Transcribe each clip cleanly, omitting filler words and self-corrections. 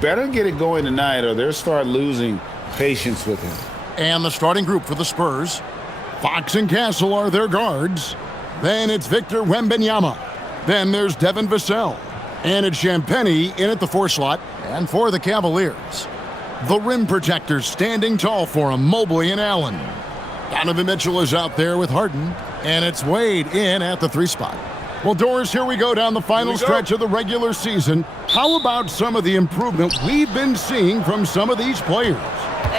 better get it going tonight or they'll start losing patience with him. And the starting group for the Spurs. Fox and Castle are their guards. Then it's Victor Wembanyama. Then there's Devin Vassell. And it's Champagnie in at the 4 slot. And for the Cavaliers, the rim protectors standing tall for him, Mobley and Allen. Donovan Mitchell is out there with Harden. And it's Wade in at the 3 spot. Well, Doris, here we go down the final stretch of the regular season. How about some of the improvement we've been seeing from some of these players?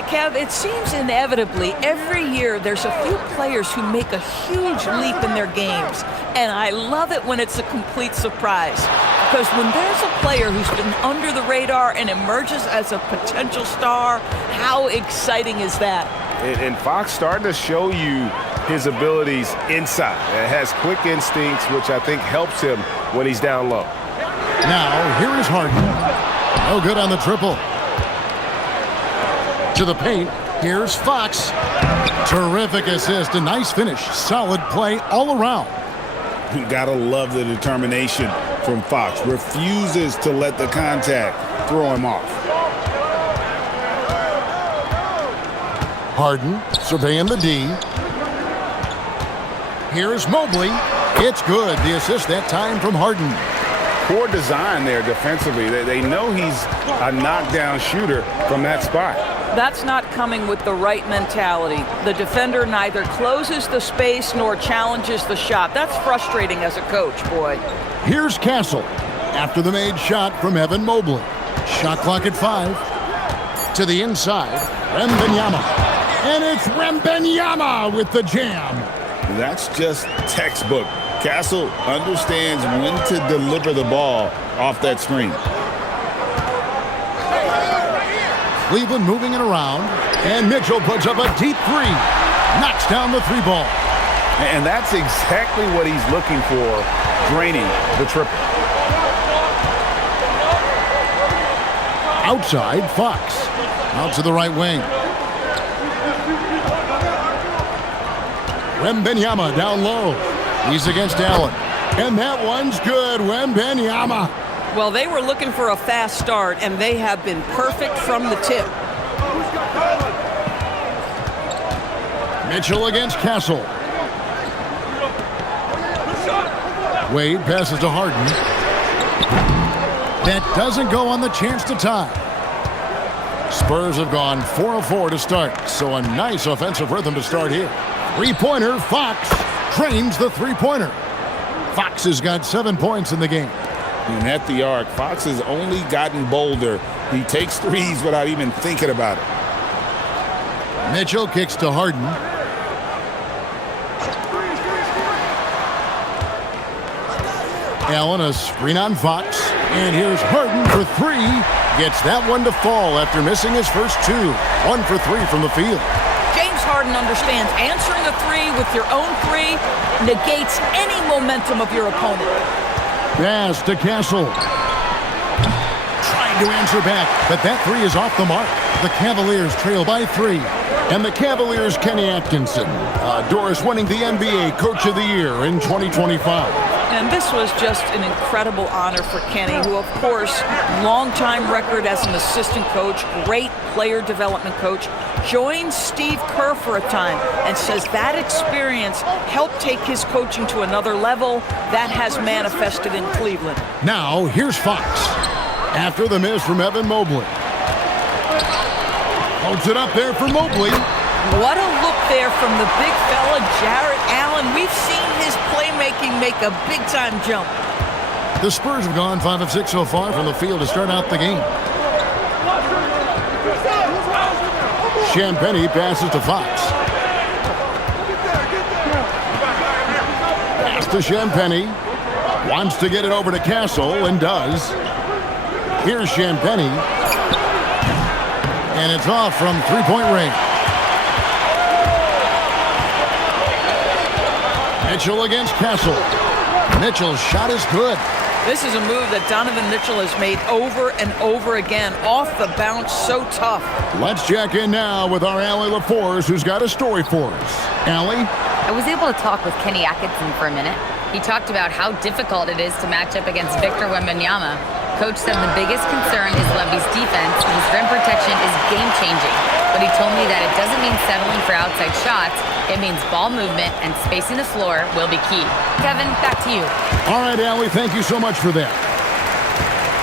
Kev, it seems inevitably every year there's a few players who make a huge leap in their games. And I love it when it's a complete surprise. Because when there's a player who's been under the radar and emerges as a potential star, how exciting is that? And Fox starting to show you his abilities inside. It has quick instincts, which I think helps him when he's down low. Now, here is Harden. No good on the triple. To the paint, here's Fox. Terrific assist, a nice finish. Solid play all around. You gotta love the determination from Fox. Refuses to let the contact throw him off. Harden surveying the D. Here's Mobley. It's good. The assist that time from Harden. Poor design there defensively. They know he's a knockdown shooter from that spot. That's not coming with the right mentality. The defender neither closes the space nor challenges the shot. That's frustrating as a coach, boy. Here's Castle after the made shot from Evan Mobley. Shot clock at 5. To the inside, Wembanyama. And it's Wembanyama with the jam. That's just textbook. Castle understands when to deliver the ball off that screen. Cleveland moving it around, and Mitchell puts up a deep 3. Knocks down the 3 ball. And that's exactly what he's looking for, draining the triple. Outside, Fox. Out to the right wing. Wembanyama down low. He's against Allen. And that one's good. Wembanyama. Well, they were looking for a fast start, and they have been perfect from the tip. Mitchell against Castle. Wade passes to Harden. That doesn't go on the chance to tie. Spurs have gone 4 of 4 to start, so a nice offensive rhythm to start here. 3-pointer, Fox trains the 3-pointer. Fox has got 7 points in the game. And at the arc, Fox has only gotten bolder. He takes threes without even thinking about it. Mitchell kicks to Harden. Allen a screen on Fox. And here's Harden for 3. Gets that one to fall after missing his first 2. 1 for 3 from the field. James Harden understands answering a 3 with your own 3 negates any momentum of your opponent. Pass to Castle. Trying to answer back, but that 3 is off the mark. The Cavaliers trail by 3. And the Cavaliers' Kenny Atkinson. Doris winning the NBA Coach of the Year in 2025. And this was just an incredible honor for Kenny, who, of course, longtime record as an assistant coach, great player development coach, joined Steve Kerr for a time and says that experience helped take his coaching to another level. That has manifested in Cleveland. Now, here's Fox. After the miss from Evan Mobley. Holds it up there for Mobley. What a look there from the big fella, Jarrett Allen. We've seen his playmaking make a big-time jump. The Spurs have gone 5 of 6 so far from the field to start out the game. Champagnie passes to Fox. Pass to Champagnie. Wants to get it over to Castle and does. Here's Champagnie. And it's off from 3-point range. Mitchell against Castle. Mitchell's shot is good. This is a move that Donovan Mitchell has made over and over again. Off the bounce, so tough. Let's check in now with our Allie LaForce, who's got a story for us. Allie? I was able to talk with Kenny Atkinson for a minute. He talked about how difficult it is to match up against Victor Wembanyama. Coach said the biggest concern is Wemby's defense. His rim protection is game-changing. But he told me that it doesn't mean settling for outside shots. It means ball movement and spacing the floor will be key. Kevin, back to you. All right, Allie, thank you so much for that.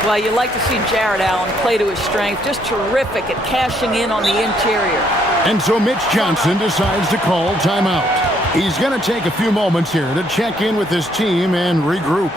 Well, you like to see Jared Allen play to his strength. Just terrific at cashing in on the interior. And so Mitch Johnson decides to call timeout. He's going to take a few moments here to check in with his team and regroup.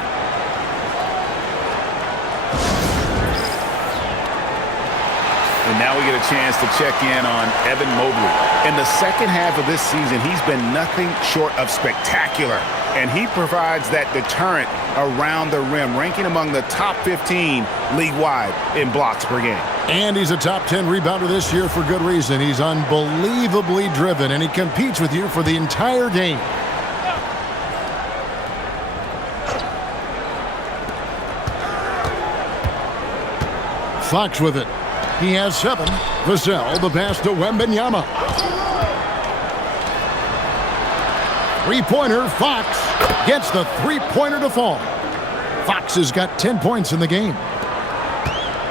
And now we get a chance to check in on Evan Mobley. In the second half of this season, he's been nothing short of spectacular. And he provides that deterrent around the rim, ranking among the top 15 league-wide in blocks per game. And he's a top 10 rebounder this year for good reason. He's unbelievably driven, and he competes with you for the entire game. Fox with it. He has 7. Vassell, the pass to Wembanyama. Three-pointer, Fox gets the three-pointer to fall. Fox has got 10 points in the game.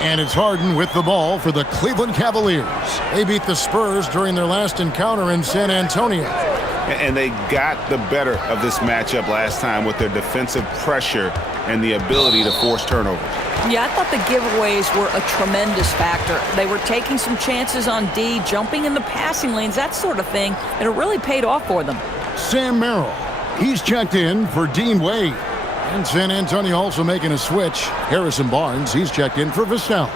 And it's Harden with the ball for the Cleveland Cavaliers. They beat the Spurs during their last encounter in San Antonio. And they got the better of this matchup last time with their defensive pressure and the ability to force turnovers. Yeah, I thought the giveaways were a tremendous factor. They were taking some chances on D, jumping in the passing lanes, that sort of thing, and it really paid off for them. Sam Merrill, he's checked in for Dean Wade. And San Antonio also making a switch. Harrison Barnes, he's checked in for Vassell.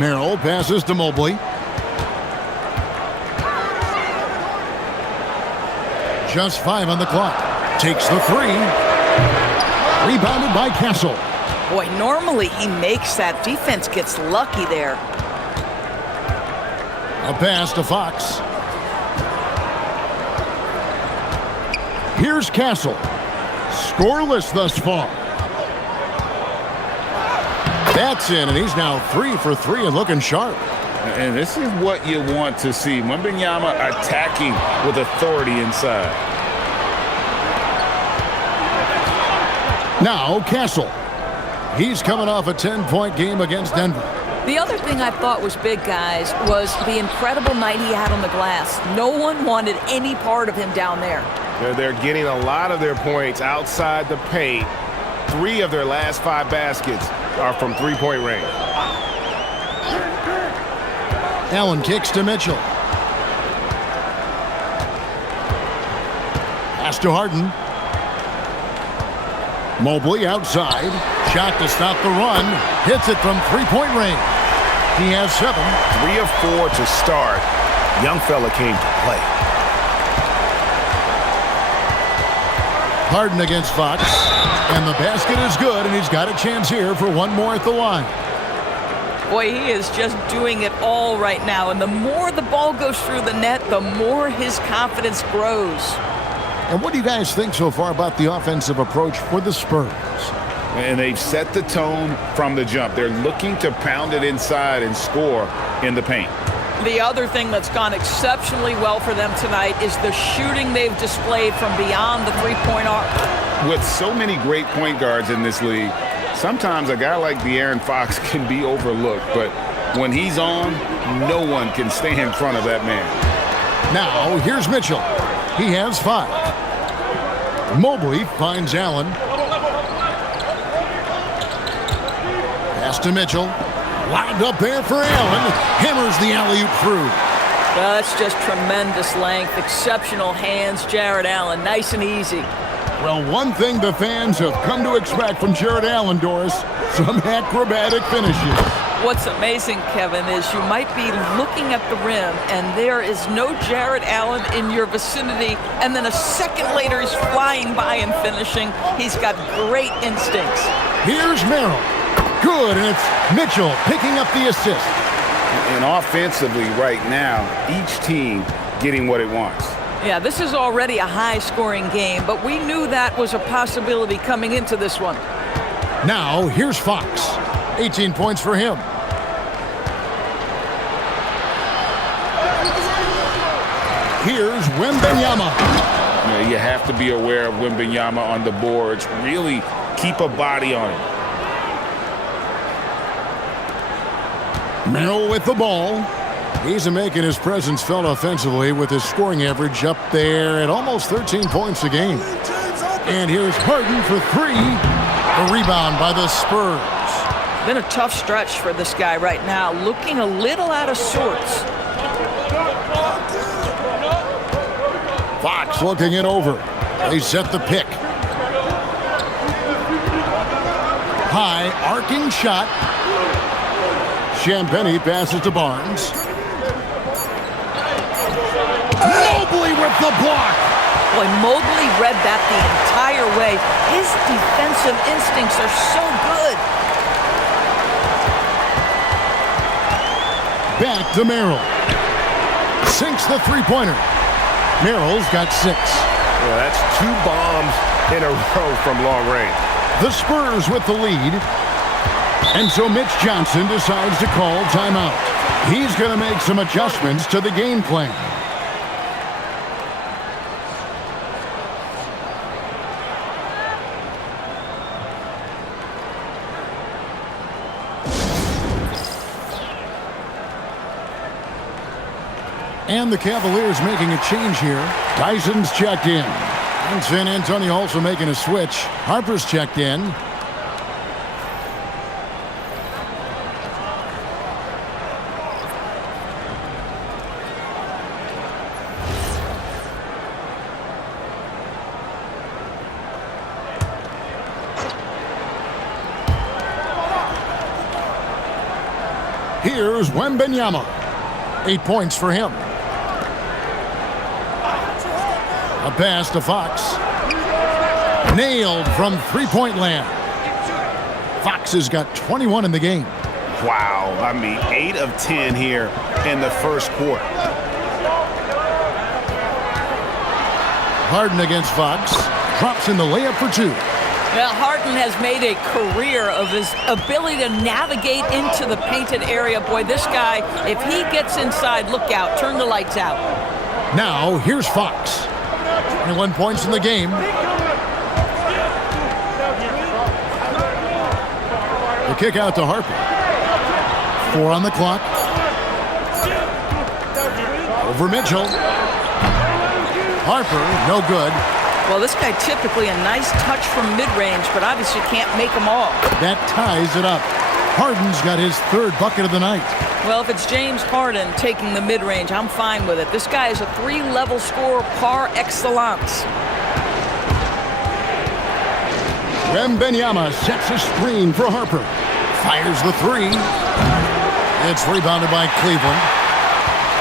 Merrill passes to Mobley. Just 5 on the clock. Takes the 3. Rebounded by Castle. Boy, normally he makes that. Defense gets lucky there. A pass to Fox. Here's Castle. Scoreless thus far. That's in, and he's now 3 for 3 and looking sharp. And this is what you want to see. Wembanyama attacking with authority inside. Now Castle. He's coming off a 10-point game against Denver. The other thing I thought was big, guys, was the incredible night he had on the glass. No one wanted any part of him down there. They're getting a lot of their points outside the paint. 3 of their last 5 baskets are from three-point range. Allen kicks to Mitchell. Pass to Harden. Mobley outside. Shot to stop the run. Hits it from three-point range. He has 7. 3 of 4 to start. Young fella came to play. Harden against Fox. And the basket is good, and he's got a chance here for one more at the line. Boy, he is just doing it all right now. And the more the ball goes through the net, the more his confidence grows. And what do you guys think so far about the offensive approach for the Spurs? And they've set the tone from the jump. They're looking to pound it inside and score in the paint. The other thing that's gone exceptionally well for them tonight is the shooting they've displayed from beyond the three-point arc. With so many great point guards in this league, sometimes a guy like De'Aaron Fox can be overlooked, but when he's on, no one can stay in front of that man. Now, here's Mitchell. He has 5. Mobley finds Allen. Pass to Mitchell. Lined up there for Allen. Hammers the alley-oop through. Well, that's just tremendous length, exceptional hands, Jared Allen, nice and easy. Well, one thing the fans have come to expect from Jared Allen, Doris, some acrobatic finishes. What's amazing, Kevin, is you might be looking at the rim and there is no Jared Allen in your vicinity, and then a second later he's flying by and finishing. He's got great instincts. Here's Merrill. Good, and it's Mitchell picking up the assist. And offensively right now, each team getting what it wants. Yeah, this is already a high-scoring game, but we knew that was a possibility coming into this one. Now, here's Fox. 18 points for him. Here's Wembanyama. You have to be aware of Wembanyama on the boards. Really keep a body on him. Merrill with the ball. He's making his presence felt offensively with his scoring average up there at almost 13 points a game. And here's Harden for three. A rebound by the Spurs. Been a tough stretch for this guy right now, looking a little out of sorts. Fox looking it over. They set the pick. High arcing shot. Champagnie passes to Barnes. Mobley with the block. Boy, Mobley read that the entire way. His defensive instincts are so good. Back to Merrill. Sinks the three-pointer. Merrill's got 6. Yeah, that's 2 bombs in a row from long range. The Spurs with the lead. And so Mitch Johnson decides to call timeout. He's going to make some adjustments to the game plan. And the Cavaliers making a change here. Tyson's checked in. And San Antonio also making a switch. Harper's checked in. Here's Wembanyama. 8 points for him. A pass to Fox. Nailed from three-point land. Fox has got 21 in the game. Wow, I mean, 8 of 10 here in the first quarter. Harden against Fox. Drops in the layup for 2. Well, Harden has made a career of his ability to navigate into the painted area. Boy, this guy, if he gets inside, look out, turn the lights out. Now, here's Fox. 21 points in the game. The kick out to Harper. 4 on the clock. Over Mitchell. Harper, no good. Well, this guy typically a nice touch from mid-range, but obviously can't make them all. That ties it up. Harden's got his 3rd bucket of the night. Well, if it's James Harden taking the mid-range, I'm fine with it. This guy is a 3-level scorer par excellence. Wembanyama sets a screen for Harper. Fires the 3. It's rebounded by Cleveland.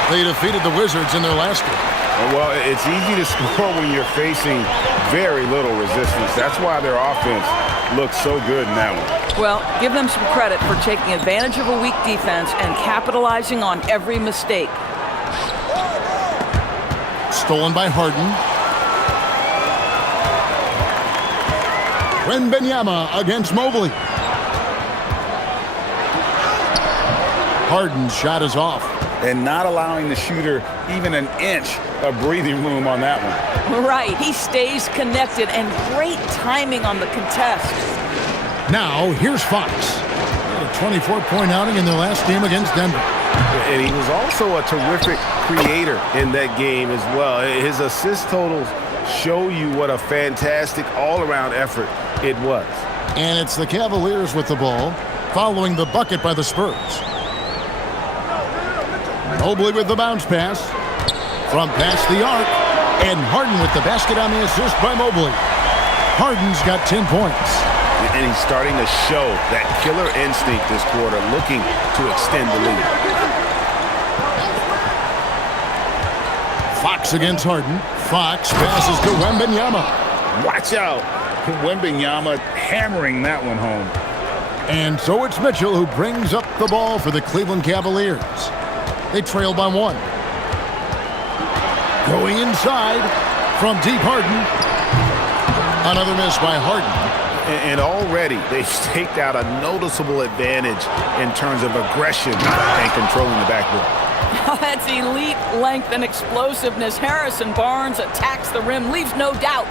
They defeated the Wizards in their last game. Well, it's easy to score when you're facing very little resistance. That's why their offense looks so good in that one. Well, give them some credit for taking advantage of a weak defense and capitalizing on every mistake. Stolen by Harden. Wembanyama against Mobley. Harden's shot is off. And not allowing the shooter even an inch of breathing room on that one. Right, he stays connected, and great timing on the contest. Now, here's Fox. He had a 24-point outing in their last game against Denver. And he was also a terrific creator in that game as well. His assist totals show you what a fantastic all-around effort it was. And it's the Cavaliers with the ball, following the bucket by the Spurs. Mobley with the bounce pass. From past the arc. And Harden with the basket on the assist by Mobley. Harden's got 10 points. And he's starting to show that killer instinct this quarter, looking to extend the lead. Fox against Harden. Fox passes to Wembanyama. Watch out. Wembanyama hammering that one home. And so it's Mitchell who brings up the ball for the Cleveland Cavaliers. They trail by 1. Going inside from deep Harden. Another miss by Harden. And already they've staked out a noticeable advantage in terms of aggression and controlling the backboard. That's elite length and explosiveness. Harrison Barnes attacks the rim, leaves no doubt.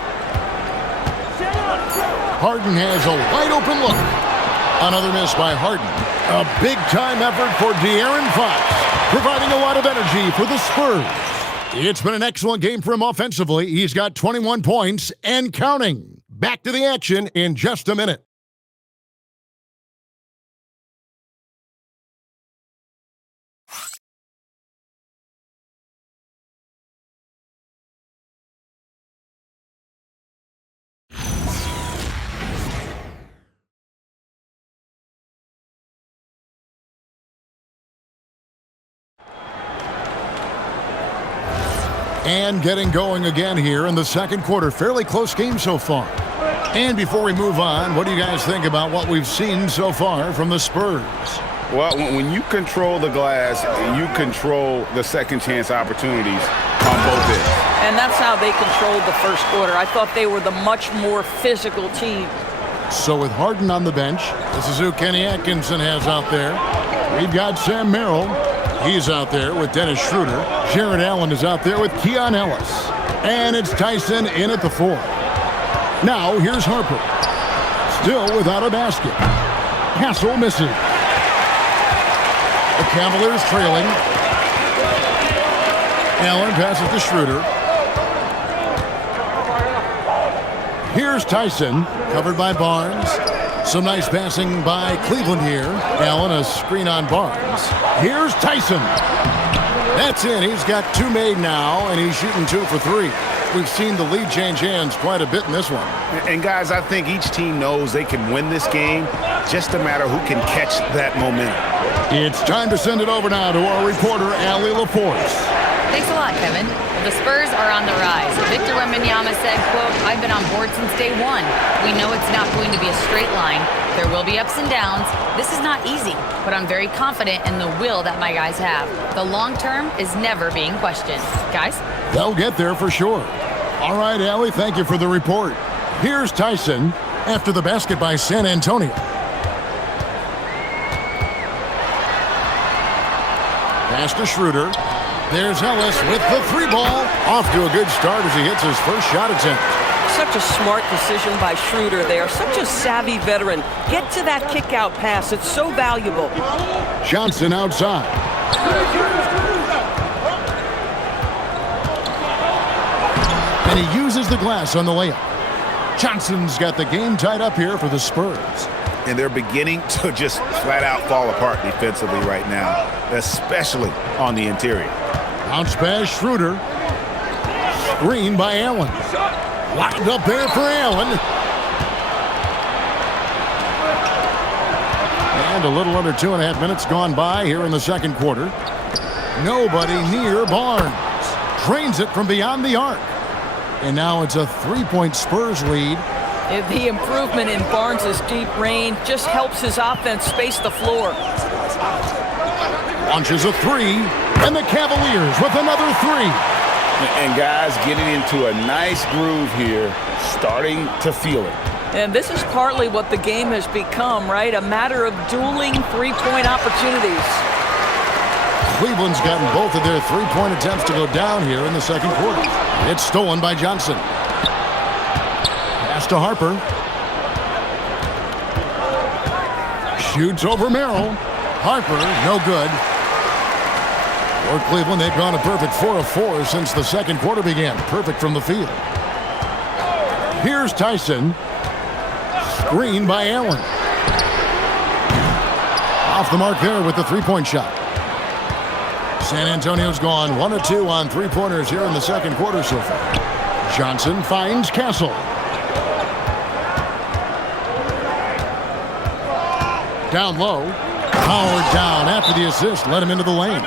Harden has a wide-open look. Another miss by Harden. A big-time effort for De'Aaron Fox, providing a lot of energy for the Spurs. It's been an excellent game for him offensively. He's got 21 points and counting. Back to the action in just a minute. And getting going again here in the second quarter. Fairly close game so far. And before we move on, what do you guys think about what we've seen so far from the Spurs? Well, when you control the glass, you control the second chance opportunities on both ends. And that's how they controlled the first quarter. I thought they were the much more physical team. So with Harden on the bench, this is who Kenny Atkinson has out there. We've got Sam Merrill. He's out there with Dennis Schroeder. Jared Allen is out there with Keon Ellis. And it's Tyson in at the 4. Now here's Harper. Still without a basket. Castle misses. The Cavaliers trailing. Allen passes to Schroeder. Here's Tyson, covered by Barnes. Some nice passing by Cleveland here. Allen, a screen on Barnes. Here's Tyson. That's in. He's got 2 made now, and he's shooting 2 for 3. We've seen the lead change hands quite a bit in this one. And guys, I think each team knows they can win this game. Just a matter who can catch that momentum. It's time to send it over now to our reporter, Allie LaForce. Thanks a lot, Kevin. Well, the Spurs are on the rise. Victor Wembanyama said, quote, "I've been on board since day one. We know it's not going to be a straight line. There will be ups and downs. This is not easy, but I'm very confident in the will that my guys have. The long term is never being questioned." Guys? They'll get there for sure. All right, Allie, thank you for the report. Here's Tyson after the basket by San Antonio. Pass to Schroeder. There's Ellis with the 3 ball. Off to a good start as he hits his first shot attempt. Such a smart decision by Schroeder there. Such a savvy veteran. Get to that kick-out pass. It's so valuable. Johnson outside. And he uses the glass on the layup. Johnson's got the game tied up here for the Spurs. And they're beginning to just flat-out fall apart defensively right now, especially on the interior. Bounce pass, Schroeder. Screen by Allen. Locked up there for Allen. And a little under 2.5 minutes gone by here in the second quarter. Nobody near Barnes. Drains it from beyond the arc. And now it's a 3-point Spurs lead. The improvement in Barnes' deep range just helps his offense space the floor. Launches a 3, and the Cavaliers with another 3. And guys getting into a nice groove here, starting to feel it. And this is partly what the game has become, right? A matter of dueling 3-point opportunities. Cleveland's gotten both of their 3-point attempts to go down here in the second quarter. It's stolen by Johnson. Pass to Harper. Shoots over Merrill. Harper, no good. For Cleveland, they've gone a perfect 4 of 4 since the second quarter began. Perfect from the field. Here's Tyson. Screen by Allen. Off the mark there with the 3-point shot. San Antonio's gone 1 of 2 on 3-pointers here in the second quarter so far. Johnson finds Castle. Down low. Powered down after the assist. Let him into the lane.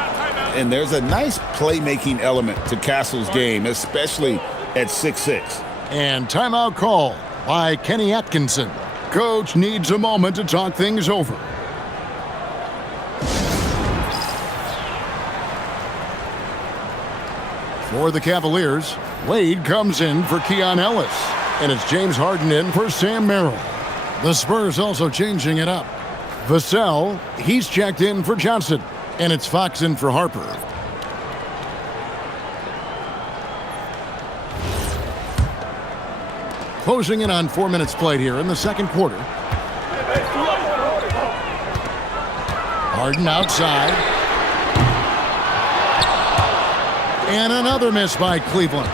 And there's a nice playmaking element to Castle's game, especially at 6'6". And timeout call by Kenny Atkinson. Coach needs a moment to talk things over. For the Cavaliers, Wade comes in for Keon Ellis. And it's James Harden in for Sam Merrill. The Spurs also changing it up. Vassell, he's checked in for Johnson. And it's Fox in for Harper. Closing in on 4 minutes played here in the second quarter. Harden outside. And another miss by Cleveland.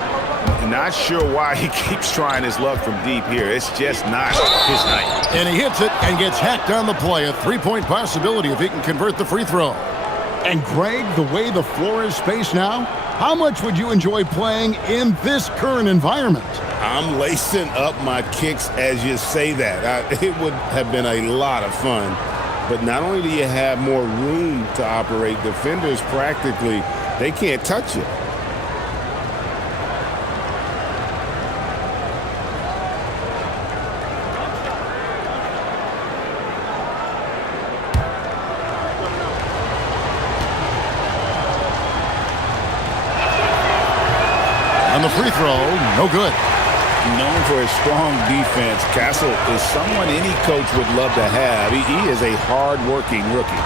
Not sure why he keeps trying his luck from deep here. It's just not his night. And he hits it and gets hacked on the play. A three-point possibility if he can convert the free throw. And Greg, the way the floor is spaced now, how much would you enjoy playing in this current environment? I'm lacing up my kicks as you say that. It would have been a lot of fun. But not only do you have more room to operate, defenders practically, they can't touch you. On the free throw, no good. Known for his strong defense, Castle is someone any coach would love to have. He is a hard-working rookie.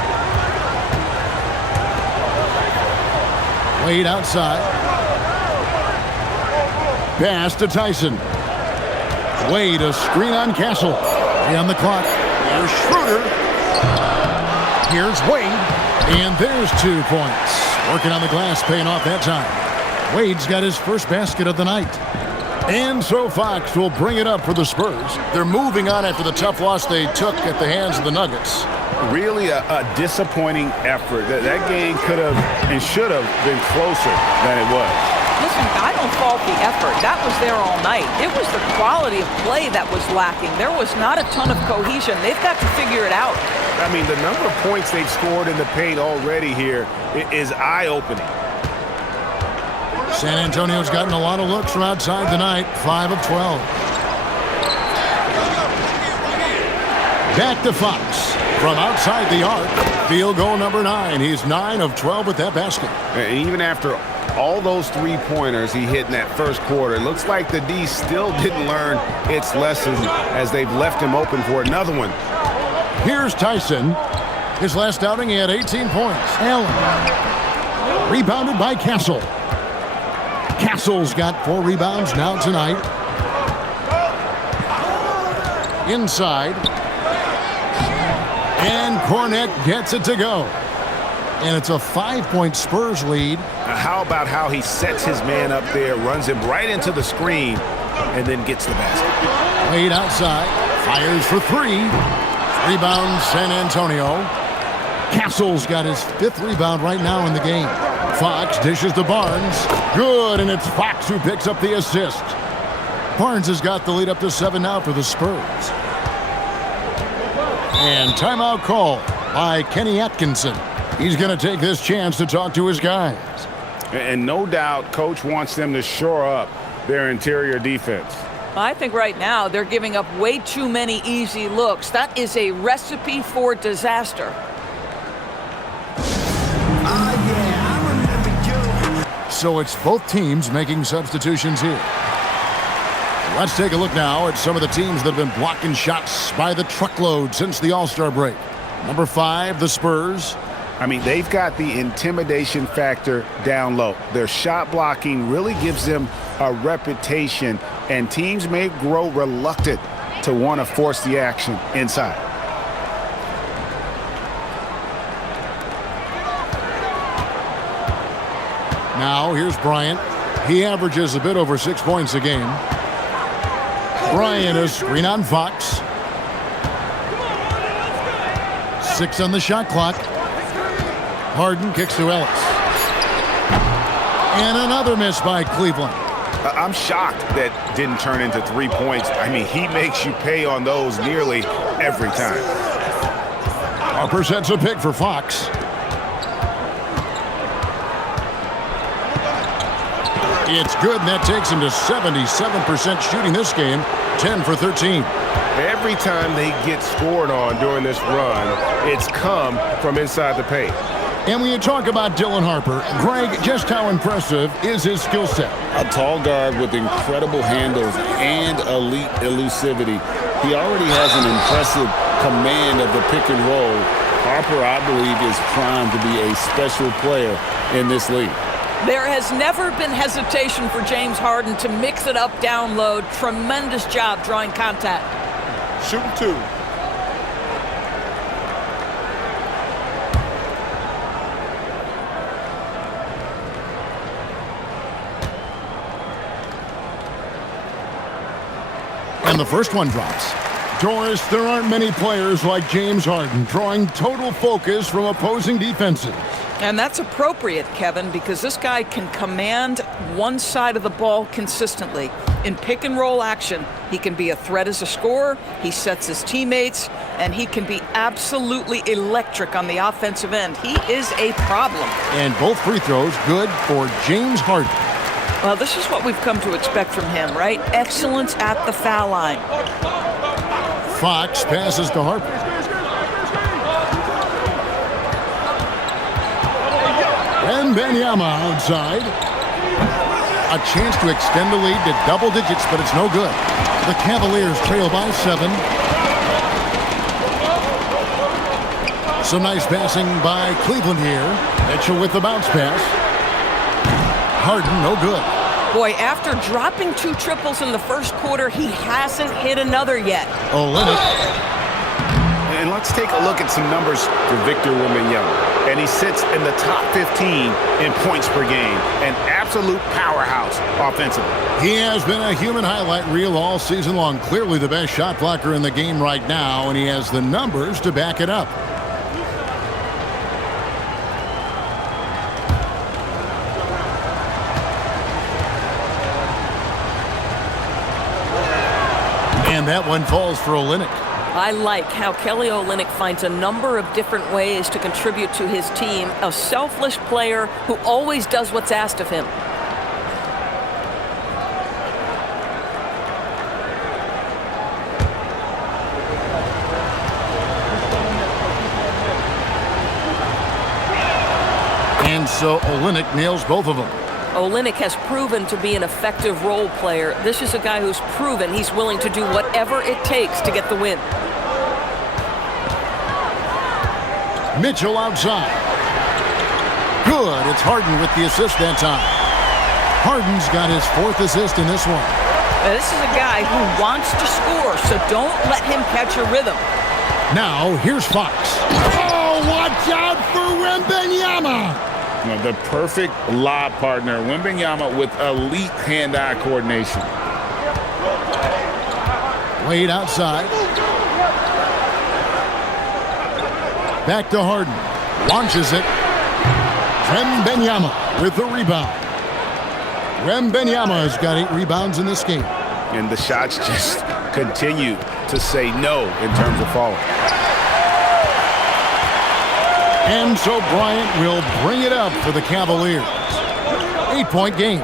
Wade outside. Pass to Tyson. Wade, a screen on Castle. 3 on the clock. Here's Schroeder. Here's Wade. And there's 2 points. Working on the glass, paying off that time. Wade's got his first basket of the night. And so Fox will bring it up for the Spurs. They're moving on after the tough loss they took at the hands of the Nuggets. Really a disappointing effort. That game could have and should have been closer than it was. Listen, I don't fault the effort. That was there all night. It was the quality of play that was lacking. There was not a ton of cohesion. They've got to figure it out. I mean, the number of points they've scored in the paint already here is eye-opening. San Antonio's gotten a lot of looks from outside tonight, 5 of 12. Back to Fox. From outside the arc, field goal number 9. He's 9 of 12 with that basket. And even after all those three-pointers he hit in that first quarter, it looks like the D still didn't learn its lesson as they've left him open for another one. Here's Tyson. His last outing, he had 18 points. Allen. Rebounded by Castle. Castle's got 4 rebounds now tonight. Inside. And Cornet gets it to go. And it's a 5-point Spurs lead. How about how he sets his man up there, runs him right into the screen, and then gets the basket. Wade outside. Fires for 3. Rebound San Antonio. Castle's got his 5th rebound right now in the game. Fox dishes to Barnes. Good, and it's Fox who picks up the assist. Barnes has got the lead up to 7 now for the Spurs. And timeout call by Kenny Atkinson. He's going to take this chance to talk to his guys. And no doubt, Coach wants them to shore up their interior defense. I think right now they're giving up way too many easy looks. That is a recipe for disaster. So it's both teams making substitutions here. Let's take a look now at some of the teams that have been blocking shots by the truckload since the All-Star break. Number 5, the Spurs. I mean, they've got the intimidation factor down low. Their shot blocking really gives them a reputation, and teams may grow reluctant to want to force the action inside. Now, here's Bryant. He averages a bit over 6 points a game. Bryant, a screen on Fox. 6 on the shot clock. Harden kicks to Ellis. And another miss by Cleveland. I'm shocked that didn't turn into 3 points. I mean, he makes you pay on those nearly every time. Harper sets a pick for Fox. It's good, and that takes him to 77% shooting this game, 10 for 13. Every time they get scored on during this run, it's come from inside the paint. And when you talk about Dylan Harper, Greg, just how impressive is his skill set? A tall guard with incredible handles and elite elusivity. He already has an impressive command of the pick and roll. Harper, I believe, is primed to be a special player in this league. There has never been hesitation for James Harden to mix it up down low. Tremendous job drawing contact. Shooting 2. And the first one drops. Doris, there aren't many players like James Harden, drawing total focus from opposing defenses. And that's appropriate, Kevin, because this guy can command one side of the ball consistently. In pick and roll action, he can be a threat as a scorer, he sets his teammates, and he can be absolutely electric on the offensive end. He is a problem. And both free throws good for James Harden. Well, this is what we've come to expect from him, right? Excellence at the foul line. Fox passes to Harper. And Wembanyama outside. A chance to extend the lead to double digits, but it's no good. The Cavaliers trail by 7. Some nice passing by Cleveland here. Mitchell with the bounce pass. Harden, no good. Boy, after dropping 2 triples in the first quarter, he hasn't hit another yet. Olynyk. And let's take a look at some numbers for Victor Wembanyama. And he sits in the top 15 in points per game. An absolute powerhouse offensively. He has been a human highlight reel all season long. Clearly the best shot blocker in the game right now, and he has the numbers to back it up. And that one falls for Olynyk. I like how Kelly Olynyk finds a number of different ways to contribute to his team. A selfless player who always does what's asked of him. And so Olynyk nails both of them. Olynyk has proven to be an effective role player. This is a guy who's proven he's willing to do whatever it takes to get the win. Mitchell outside. Good. It's Harden with the assist that time. Harden's got his 4th assist in this one. Now, this is a guy who wants to score, so don't let him catch a rhythm. Now, here's Fox. Oh, watch out for Wembanyama. The perfect lob partner. Wembanyama with elite hand-eye coordination. Wade outside. Back to Harden. Launches it. Wembanyama with the rebound. Wembanyama has got 8 rebounds in this game. And the shots just continue to say no in terms of falling. And so Bryant will bring it up for the Cavaliers. 8-point game.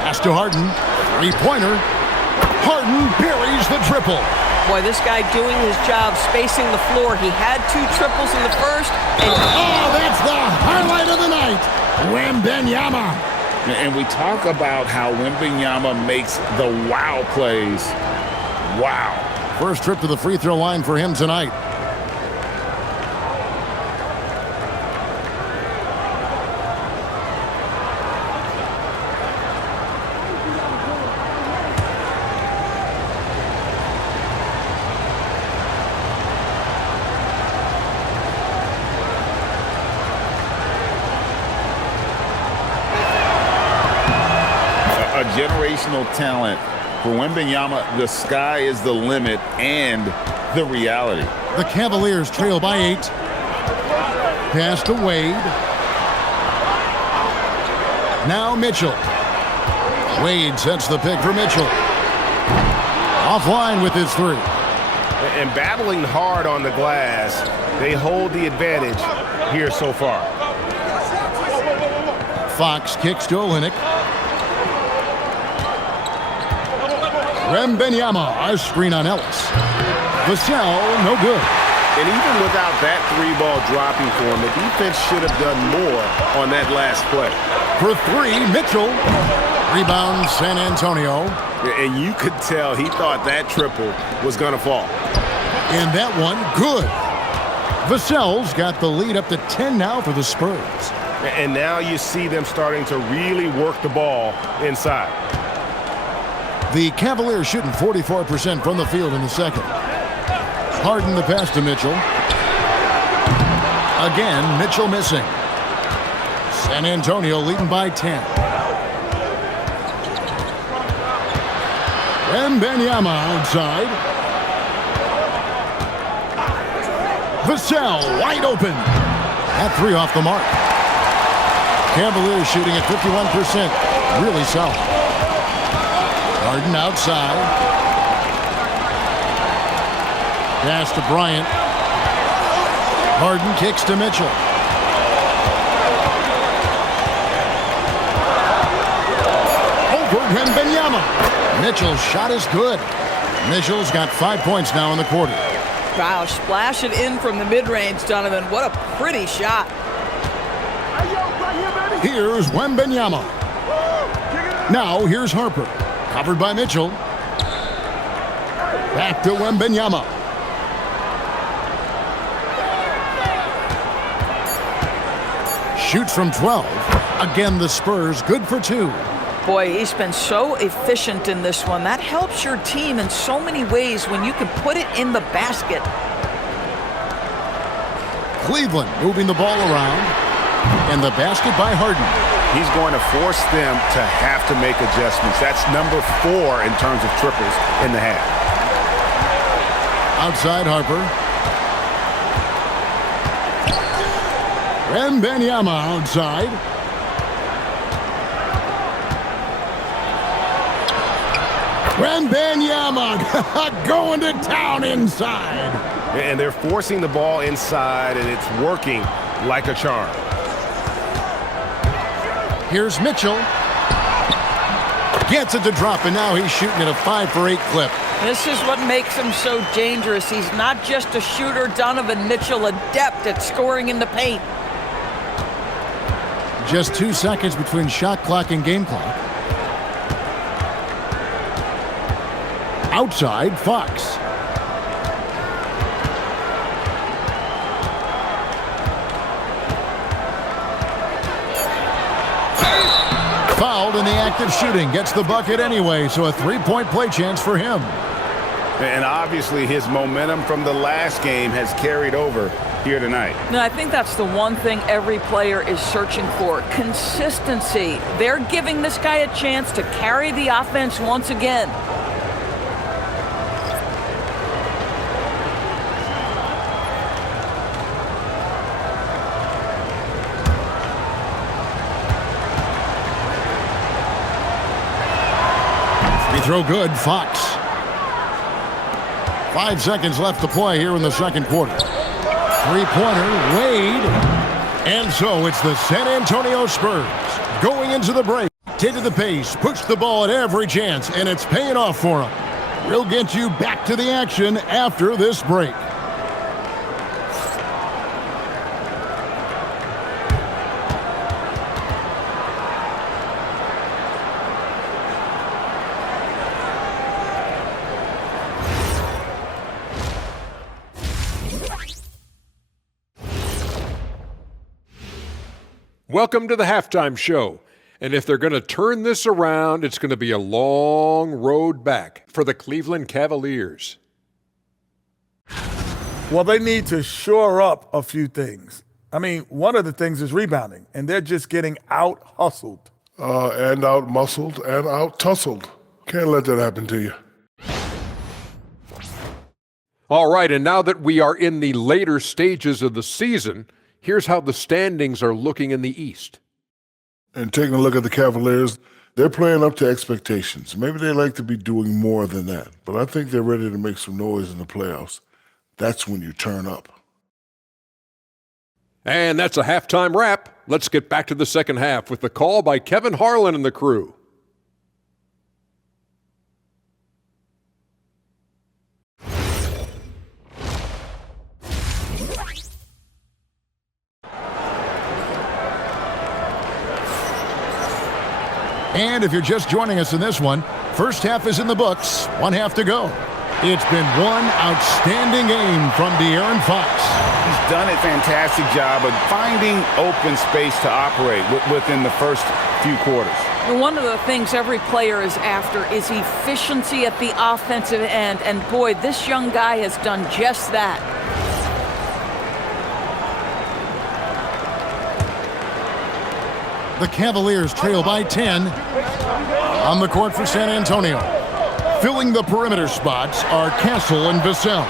Pass to Harden. 3-pointer. Harden buries the triple. Boy, this guy doing his job spacing the floor. He had 2 triples in the first. And oh, that's the highlight of the night. Wembanyama. And we talk about how Wembanyama makes the wow plays. Wow. First trip to the free throw line for him tonight. A generational talent. For Wembanyama, the sky is the limit and the reality. The Cavaliers trail by 8. Pass to Wade. Now Mitchell. Wade sets the pick for Mitchell. Offline with his 3. And battling hard on the glass, they hold the advantage here so far. Fox kicks to Olynyk. Wembanyama, a screen on Ellis. Vassell, no good. And even without that 3-ball dropping for him, the defense should have done more on that last play. For 3, Mitchell. Rebound, San Antonio. And you could tell he thought that triple was going to fall. And that one, good. Vassell's got the lead up to 10 now for the Spurs. And now you see them starting to really work the ball inside. The Cavaliers shooting 44% from the field in the second. Harden the pass to Mitchell. Again, Mitchell missing. San Antonio leading by 10. Wembanyama outside. Vassell wide open. That three off the mark. Cavaliers shooting at 51%. Really solid. Harden outside. Pass to Bryant. Harden kicks to Mitchell. Over Wembanyama. Mitchell's shot is good. Mitchell's got 5 points now in the quarter. Wow, splash it in from the mid-range, Donovan. What a pretty shot. Here's Wembanyama. Now here's Harper. Covered by Mitchell. Back to Wembanyama. Shoots from 12. Again, the Spurs good for 2. Boy, he's been so efficient in this one. That helps your team in so many ways when you can put it in the basket. Cleveland moving the ball around. And the basket by Harden. He's going to force them to have to make adjustments. That's number 4 in terms of triples in the half. Outside Harper. Wembanyama outside. Wembanyama going to town inside. And they're forcing the ball inside, and it's working like a charm. Here's Mitchell. Gets it to drop, and now he's shooting at a 5 for 8 clip. This is what makes him so dangerous. He's not just a shooter, Donovan Mitchell, adept at scoring in the paint. Just 2 seconds between shot clock and game clock. Outside, Fox. Fouled in the act of shooting. Gets the bucket anyway, so a 3-point play chance for him. And obviously his momentum from the last game has carried over here tonight. Now, I think that's the one thing every player is searching for, consistency. They're giving this guy a chance to carry the offense once again. Free throw good, Fox. 5 seconds left to play here in the second quarter. Three-pointer, Wade. And so it's the San Antonio Spurs going into the break. Taking the pace, push the ball at every chance, and it's paying off for them. We'll get you back to the action after this break. Welcome to the halftime show. And if they're going to turn this around, it's going to be a long road back for the Cleveland Cavaliers. Well, they need to shore up a few things. I mean, one of the things is rebounding, and they're just getting out-hustled. And out-muscled and out-tussled. Can't let that happen to you. All right, and now that we are in the later stages of the season, here's how the standings are looking in the East. And taking a look at the Cavaliers, they're playing up to expectations. Maybe they like to be doing more than that, but I think they're ready to make some noise in the playoffs. That's when you turn up. And that's a halftime wrap. Let's get back to the second half with the call by Kevin Harlan and the crew. And if you're just joining us in this one, first half is in the books, 1 half to go. It's been one outstanding game from De'Aaron Fox. He's done a fantastic job of finding open space to operate within the first few quarters. One of the things every player is after is efficiency at the offensive end. And boy, this young guy has done just that. The Cavaliers trail by 10 on the court for San Antonio. Filling the perimeter spots are Castle and Vassell.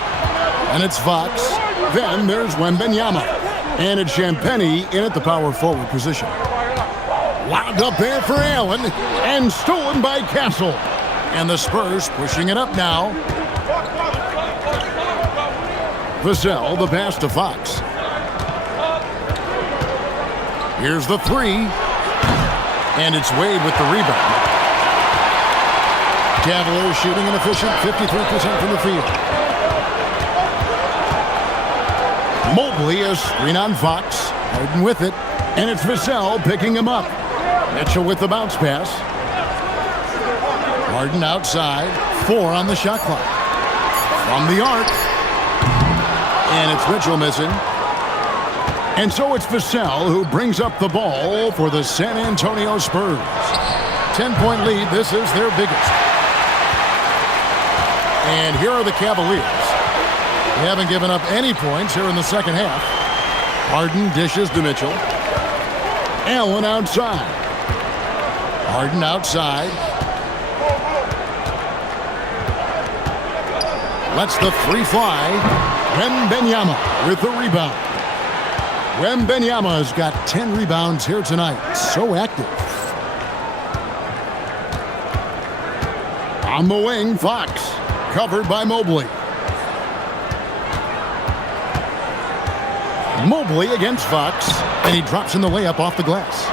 And it's Fox. Then there's Wembanyama. And it's Champagnie in at the power forward position. Lobbed up there for Allen. And stolen by Castle. And the Spurs pushing it up now. Vassell, the pass to Fox. Here's the three. And it's Wade with the rebound. Cavaliers shooting an efficient 53% from the field. Mobley is screen on Fox. Harden with it. And it's Vassell picking him up. Mitchell with the bounce pass. Harden outside. 4 on the shot clock. From the arc. And it's Mitchell missing. And so it's Vassell who brings up the ball for the San Antonio Spurs. 10-point lead. This is their biggest. And here are the Cavaliers. They haven't given up any points here in the second half. Harden dishes to Mitchell. Allen outside. Harden outside. Lets the three fly. Wembanyama with the rebound. Wembanyama has got 10 rebounds here tonight. So active. On the wing, Fox. Covered by Mobley. Mobley against Fox. And he drops in the layup off the glass.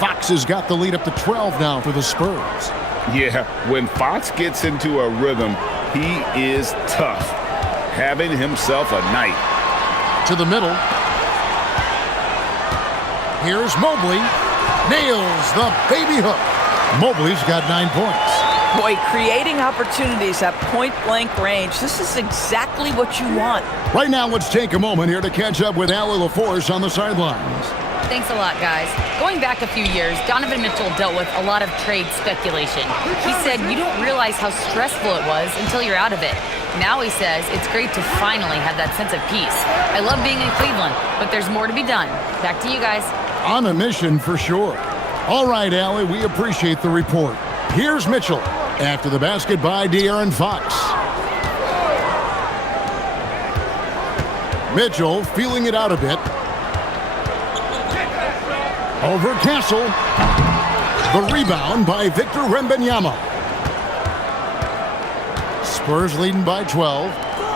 Fox has got the lead up to 12 now for the Spurs. Yeah, when Fox gets into a rhythm, he is tough. Having himself a night. To the middle. Here's Mobley. Nails the baby hook. Mobley's got 9 points. Boy, creating opportunities at point-blank range. This is exactly what you want. Right now, let's take a moment here to catch up with Allie LaForce on the sidelines. Thanks a lot, guys. Going back a few years, Donovan Mitchell dealt with a lot of trade speculation. He said you don't realize how stressful it was until you're out of it. Now he says it's great to finally have that sense of peace. I love being in Cleveland, but there's more to be done. Back to you guys. On a mission for sure. All right, Allie, we appreciate the report. Here's Mitchell after the basket by De'Aaron Fox. Mitchell feeling it out a bit. Over Castle. The rebound by Victor Wembanyama. Spurs leading by 12.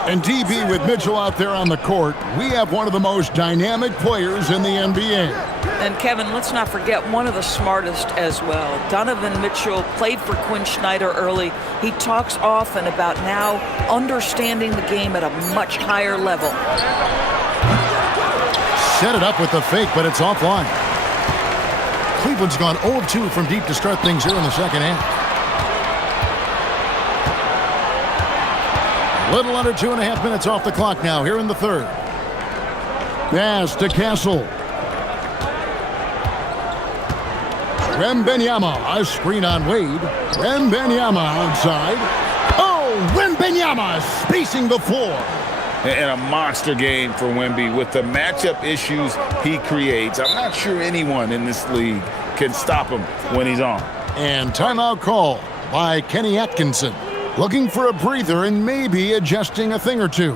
And DB with Mitchell out there on the court. We have one of the most dynamic players in the NBA. And Kevin, let's not forget one of the smartest as well. Donovan Mitchell played for Quinn Snyder early. He talks often about now understanding the game at a much higher level. Set it up with the fake, but it's offline. Cleveland's gone 0-2 from deep to start things here in the second half. A little under 2.5 minutes off the clock now here in the third. Pass to Castle. Wembanyama, a screen on Wade. Wembanyama outside. Oh, Wembanyama spacing the floor. And a monster game for Wemby with the matchup issues he creates. I'm not sure anyone in this league can stop him when he's on. And timeout call by Kenny Atkinson. Looking for a breather and maybe adjusting a thing or two.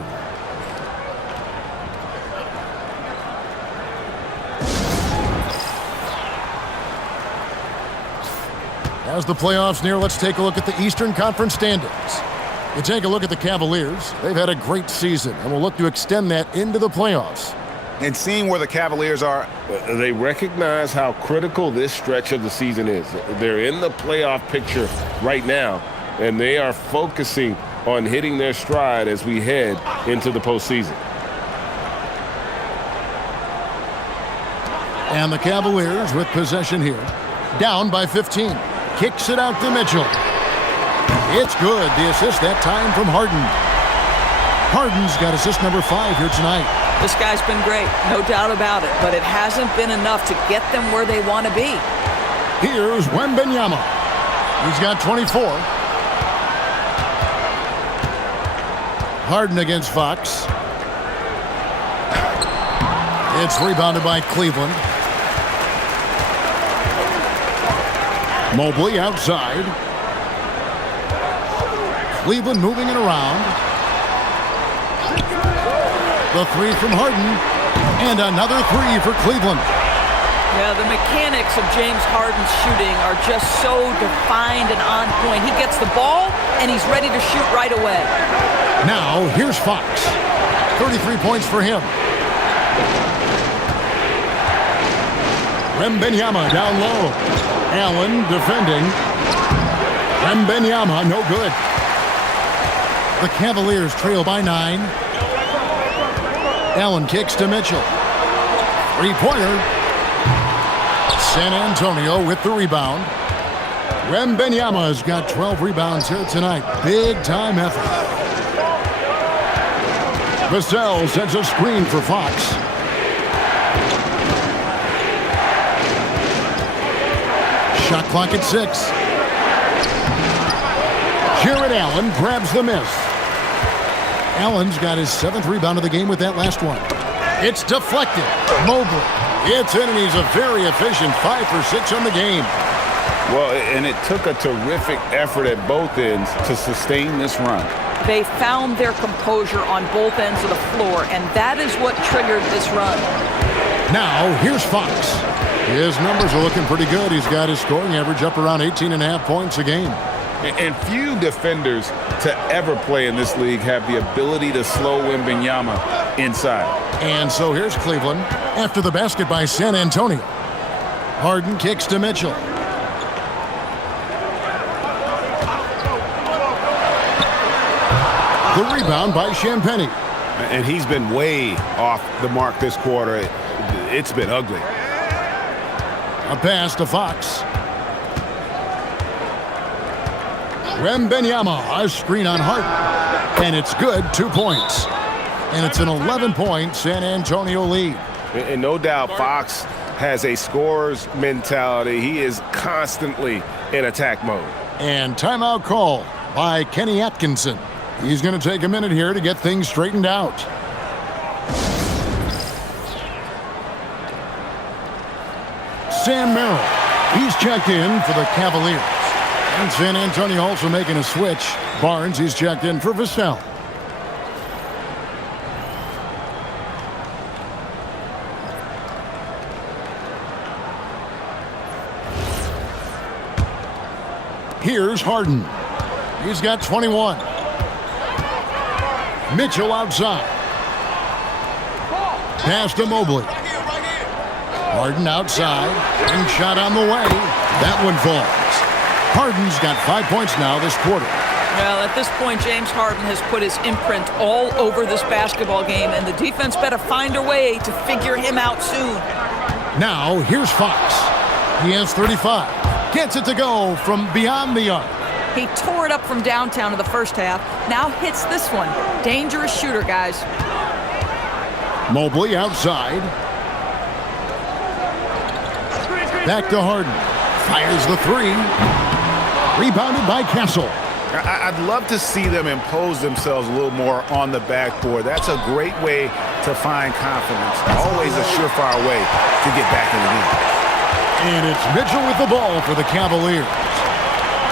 As the playoffs near, let's take a look at the Eastern Conference standings. You take a look at the Cavaliers. They've had a great season, and will look to extend that into the playoffs. And seeing where the Cavaliers are, they recognize how critical this stretch of the season is. They're in the playoff picture right now, and they are focusing on hitting their stride as we head into the postseason. And the Cavaliers with possession here. Down by 15. Kicks it out to Mitchell. It's good. The assist that time from Harden. Harden's got assist number 5 here tonight. This guy's been great, no doubt about it, but it hasn't been enough to get them where they want to be. Here's Wembanyama. He's got 24. Harden against Fox. It's rebounded by Cleveland. Mobley outside. Cleveland moving it around. The 3 from Harden. And another 3 for Cleveland. Yeah, the mechanics of James Harden's shooting are just so defined and on point. He gets the ball, and he's ready to shoot right away. Now, here's Fox. 33 points for him. Wembanyama down low. Allen defending. Wembanyama, no good. The Cavaliers trail by 9. Allen kicks to Mitchell. 3-pointer. San Antonio with the rebound. Wembanyama's got 12 rebounds here tonight. Big-time effort. Vassell sends a screen for Fox. Shot clock at 6. Jared Allen grabs the miss. Allen's got his 7th rebound of the game with that last one. It's deflected. Mobley. It's in, and he's a very efficient 5 for 6 on the game. Well, and it took a terrific effort at both ends to sustain this run. They found their composure on both ends of the floor, and that is what triggered this run. Now, here's Fox. His numbers are looking pretty good. He's got his scoring average up around 18.5 points a game. And few defenders to ever play in this league have the ability to slow Wembanyama inside. And so here's Cleveland after the basket by San Antonio. Harden kicks to Mitchell. The rebound by Champagnie. And he's been way off the mark this quarter. It's been ugly. A pass to Fox. Wembanyama, a screen on Harden. And it's good, 2 points. And it's an 11-point San Antonio lead. And no doubt Fox has a scorer's mentality. He is constantly in attack mode. And timeout call by Kenny Atkinson. He's going to take a minute here to get things straightened out. Sam Merrill, he's checked in for the Cavaliers. And San Antonio also making a switch. Barnes, he's checked in for Vassell. Here's Harden. He's got 21. Mitchell outside. Pass to Mobley. Harden outside. And shot on the way. That one falls. Harden's got 5 points now this quarter. Well, at this point, James Harden has put his imprint all over this basketball game, and the defense better find a way to figure him out soon. Now, here's Fox. He has 35. Gets it to go from beyond the arc. He tore it up from downtown in the first half. Now hits this one. Dangerous shooter, guys. Mobley outside. Back to Harden. Fires the 3. Rebounded by Castle. I'd love to see them impose themselves a little more on the backboard. That's a great way to find confidence. Always a surefire way to get back in the game. And it's Mitchell with the ball for the Cavaliers.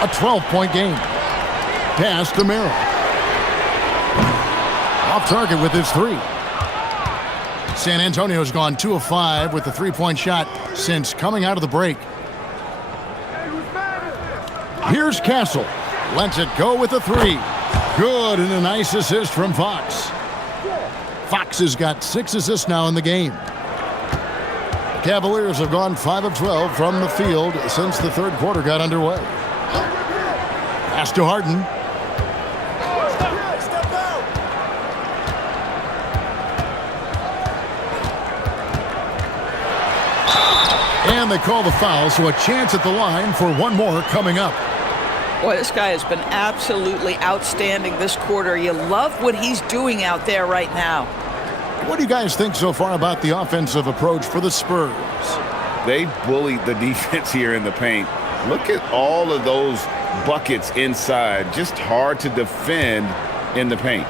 A 12-point game. Pass to Merrill. Off target with his 3. San Antonio's gone 2 of 5 with the 3-point shot since coming out of the break. Here's Castle. Lets it go with a 3. Good, and a nice assist from Fox. Fox has got 6 assists now in the game. Cavaliers have gone 5 of 12 from the field since the third quarter got underway. Pass to Harden. And they call the foul, so a chance at the line for one more coming up. Boy, this guy has been absolutely outstanding this quarter. You love what he's doing out there right now. What do you guys think so far about the offensive approach for the Spurs? They bullied the defense here in the paint. Look at all of those buckets inside. Just hard to defend in the paint.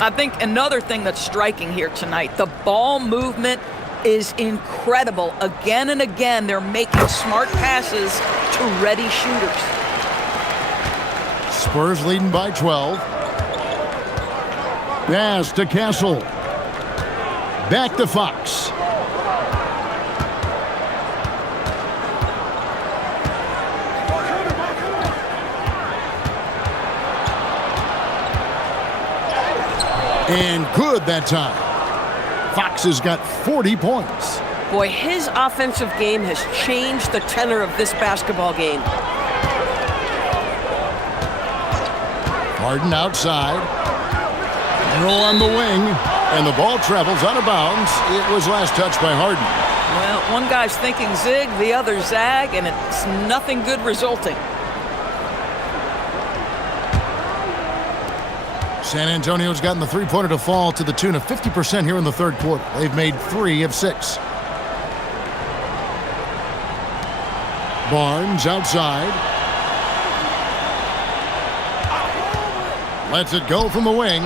I think another thing that's striking here tonight, the ball movement is incredible. Again and again, they're making smart passes to ready shooters. Spurs leading by 12. Pass to Castle. Back to Fox. And good that time. Fox has got 40 points. Boy, his offensive game has changed the tenor of this basketball game. Harden outside. Merrill on the wing. And the ball travels out of bounds. It was last touched by Harden. Well, one guy's thinking zig, the other zag, and it's nothing good resulting. San Antonio's gotten the three-pointer to fall to the tune of 50% here in the third quarter. They've made 3 of 6. Barnes outside. Lets it go from the wing.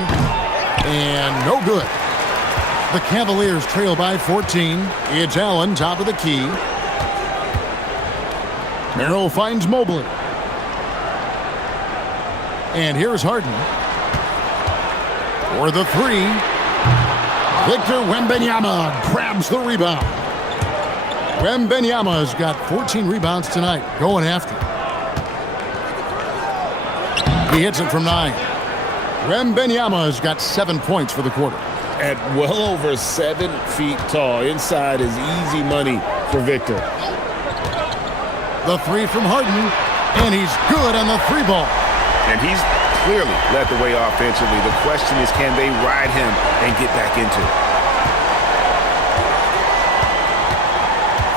And no good. The Cavaliers trail by 14. It's Allen, top of the key. Merrill finds Mobley. And here's Harden. For the 3. Victor Wembanyama grabs the rebound. Wembanyama's got 14 rebounds tonight, going after. He hits it from 9. Wembanyama's got 7 points for the quarter. At well over 7 feet tall. Inside is easy money for Victor. The 3 from Harden, and he's good on the 3 ball. And he's clearly led the way offensively. The question is, can they ride him and get back into it?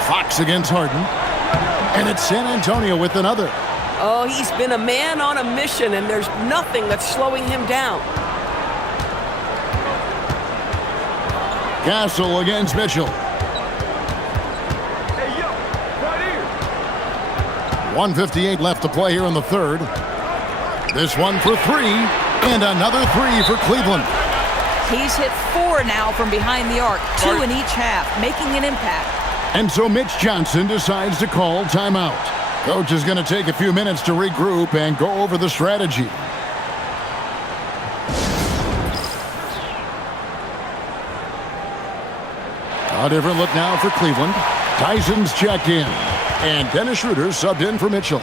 Fox against Harden. And it's San Antonio with another. Oh, he's been a man on a mission, and there's nothing that's slowing him down. Castle against Mitchell. 1:58 left to play here in the third. This one for 3, and another 3 for Cleveland. He's hit 4 now from behind the arc, 2 in each half, making an impact. And so Mitch Johnson decides to call timeout. Coach is going to take a few minutes to regroup and go over the strategy. A different look now for Cleveland. Tyson's checked in. And Dennis Schroeder subbed in for Mitchell.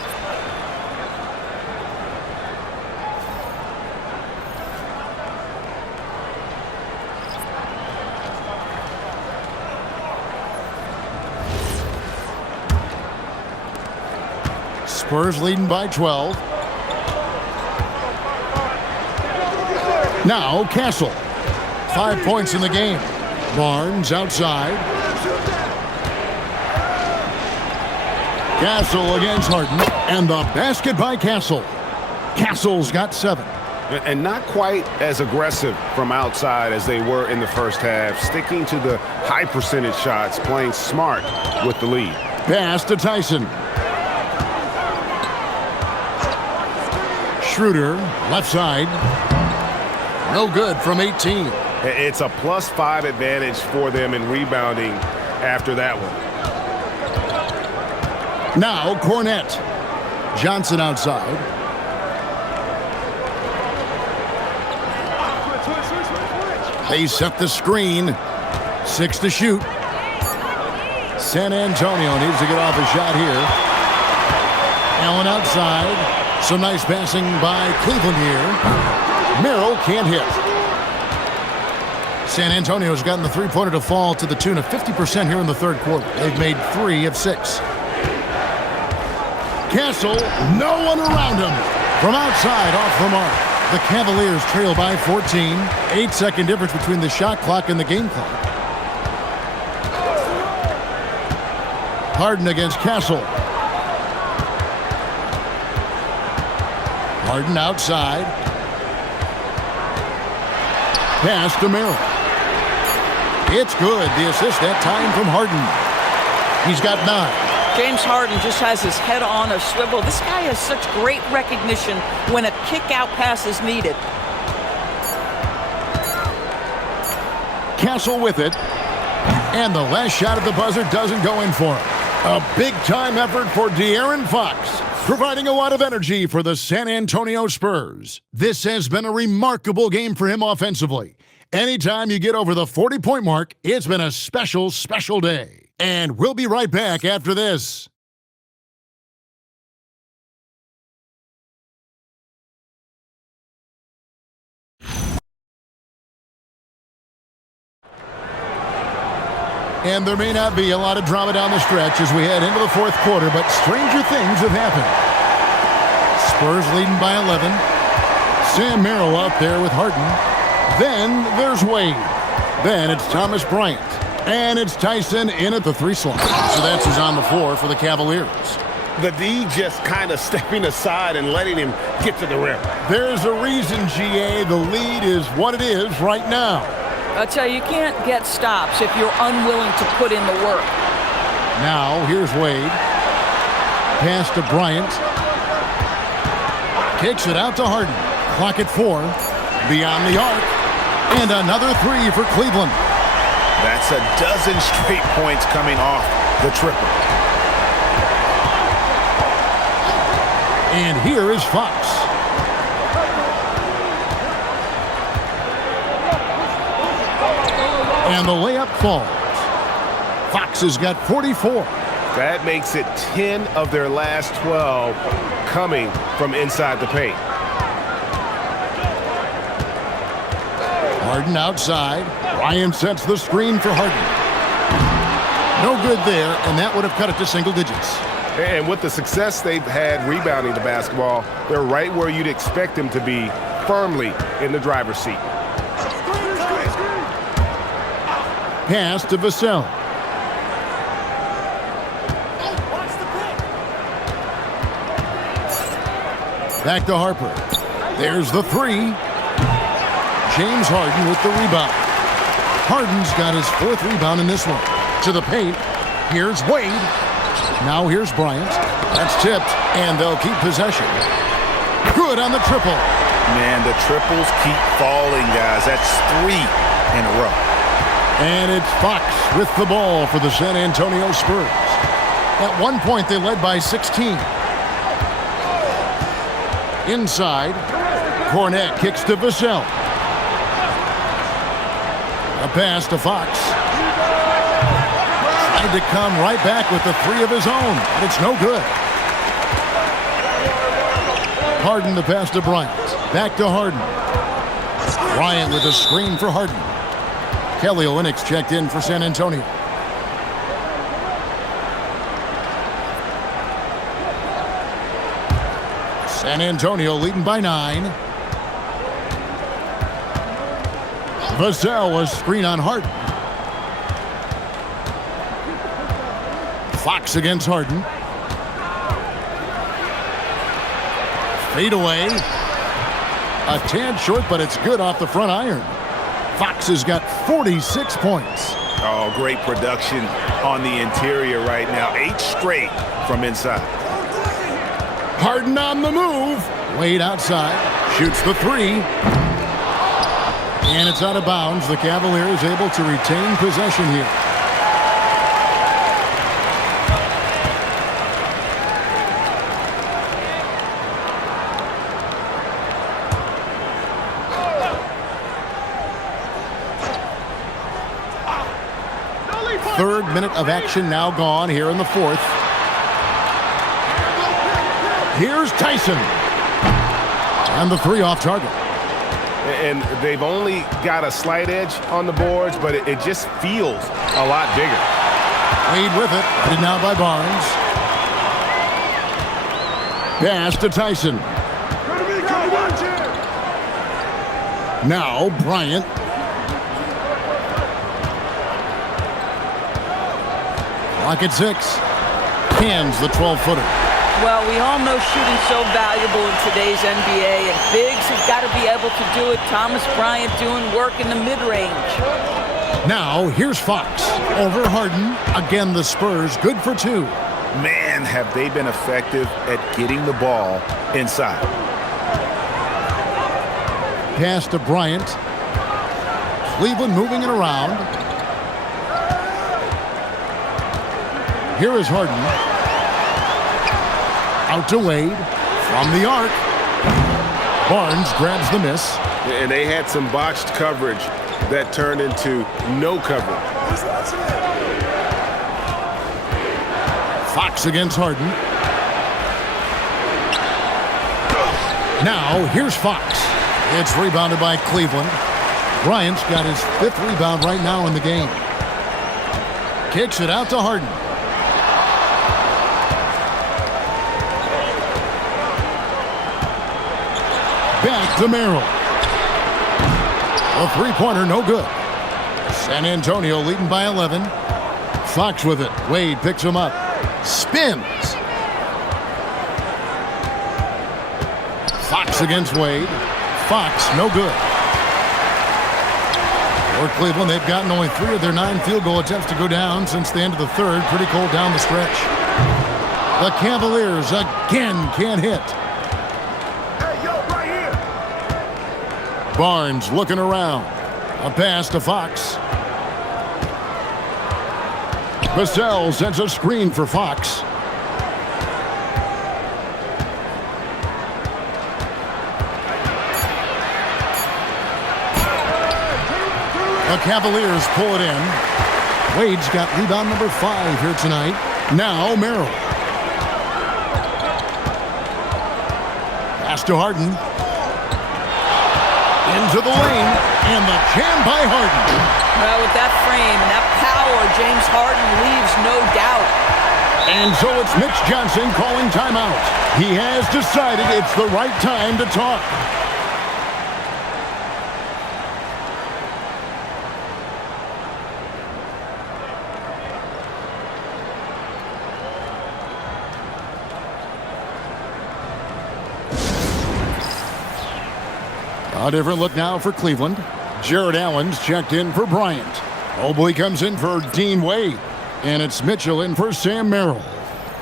Spurs leading by 12. Now Castle. 5 points in the game. Barnes outside. Castle against Harden. And the basket by Castle. Castle's got 7. And not quite as aggressive from outside as they were in the first half. Sticking to the high percentage shots, playing smart with the lead. Pass to Tyson. Schroeder, left side. No good from 18. It's a +5 advantage for them in rebounding after that one. Now Cornette. Johnson outside. They set the screen. 6 to shoot. San Antonio needs to get off a shot here. Allen outside. Some nice passing by Cleveland here. Merrill can't hit. San Antonio's gotten the three-pointer to fall to the tune of 50% here in the third quarter. They've made 3 of 6. Castle, no one around him. From outside, off the mark. The Cavaliers trail by 14. 8-second difference between the shot clock and the game clock. Harden against Castle. Harden outside. Pass to Merrill. It's good. The assist that time from Harden. He's got 9. James Harden just has his head on a swivel. This guy has such great recognition when a kick-out pass is needed. Castle with it. And the last shot at the buzzer doesn't go in for him. A big-time effort for De'Aaron Fox, providing a lot of energy for the San Antonio Spurs. This has been a remarkable game for him offensively. Anytime you get over the 40-point mark, it's been a special, special day. And we'll be right back after this. And there may not be a lot of drama down the stretch as we head into the fourth quarter, but stranger things have happened. Spurs leading by 11. Sam Merrill out there with Harden. Then there's Wade. Then it's Thomas Bryant. And it's Tyson in at the 3 slot. So that's who's on the floor for the Cavaliers. The D just kind of stepping aside and letting him get to the rim. There's a reason, GA, the lead is what it is right now. I tell you, you can't get stops if you're unwilling to put in the work. Now, here's Wade. Pass to Bryant. Kicks it out to Harden. Clock at 4. Beyond the arc. And another 3 for Cleveland. That's a dozen straight points coming off the triple. And here is Fox. And the layup falls. Fox has got 44. That makes it 10 of their last 12 coming from inside the paint. Harden outside. Ryan sets the screen for Harden. No good there, and that would have cut it to single digits. And with the success they've had rebounding the basketball, they're right where you'd expect them to be, firmly in the driver's seat. Pass to Vassell. Back to Harper. There's the 3. James Harden with the rebound. Harden's got his 4th rebound in this one. To the paint. Here's Wade. Now here's Bryant. That's tipped, and they'll keep possession. Good on the triple. Man, the triples keep falling, guys. That's 3 in a row. And it's Fox with the ball for the San Antonio Spurs. At one point, they led by 16. Inside, Cornet kicks to Vassell. A pass to Fox. Tried to come right back with the 3 of his own, but it's no good. Harden the pass to Bryant. Back to Harden. Bryant with a screen for Harden. Kelly Olynyk checked in for San Antonio. San Antonio leading by 9. Vassell, a screen on Harden. Fox against Harden. Fade away. A tad short, but it's good off the front iron. Fox has got 46 points. Oh, great production on the interior right now. 8 straight from inside. Harden on the move. Wade outside. Shoots the 3. And it's out of bounds. The Cavaliers able to retain possession here. Third minute of action now gone here in the 4th. Here's Tyson. And the 3 off target. And they've only got a slight edge on the boards, but it just feels a lot bigger. Wade with it. Headed now by Barnes. Pass to Tyson. Now Bryant. Clock at 6. Hands the 12-footer. Well, we all know shooting's so valuable in today's NBA, and bigs have got to be able to do it. Thomas Bryant doing work in the mid-range. Now, here's Fox over Harden. Again, the Spurs good for 2. Man, have they been effective at getting the ball inside. Pass to Bryant. Cleveland moving it around. Here is Harden. Out to Wade. From the arc. Barnes grabs the miss. And they had some botched coverage that turned into no coverage. Fox against Harden. Now, here's Fox. It's rebounded by Cleveland. Bryant's got his 5th rebound right now in the game. Kicks it out to Harden. Back to Merrill. A 3-pointer, no good. San Antonio leading by 11. Fox with it. Wade picks him up. Spins. Fox against Wade. Fox, no good. For Cleveland, they've gotten only 3 of their 9 field goal attempts to go down since the end of the 3rd. Pretty cold down the stretch. The Cavaliers again can't hit. Barnes looking around. A pass to Fox. Vassell sends a screen for Fox. The Cavaliers pull it in. Wade's got rebound number 5 here tonight. Now Merrill. Pass to Harden. Into the lane, and the jam by Harden. Well, with that frame and that power, James Harden leaves no doubt. And so it's Mitch Johnson calling timeout. He has decided it's the right time to talk. A different look now for Cleveland. Jared Allen's checked in for Bryant. Mobley comes in for Dean Wade. And it's Mitchell in for Sam Merrill.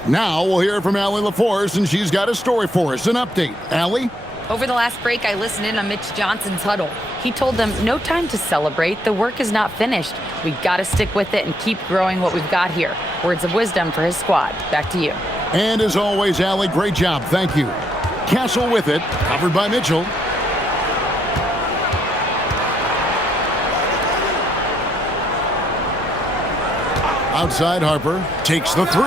Now we'll hear from Allie LaForce, and she's got a story for us. An update. Allie? Over the last break, I listened in on Mitch Johnson's huddle. He told them, no time to celebrate. The work is not finished. We got to stick with it and keep growing what we've got here. Words of wisdom for his squad. Back to you. And as always, Allie, great job. Thank you. Castle with it. Covered by Mitchell. Outside Harper, takes the 3,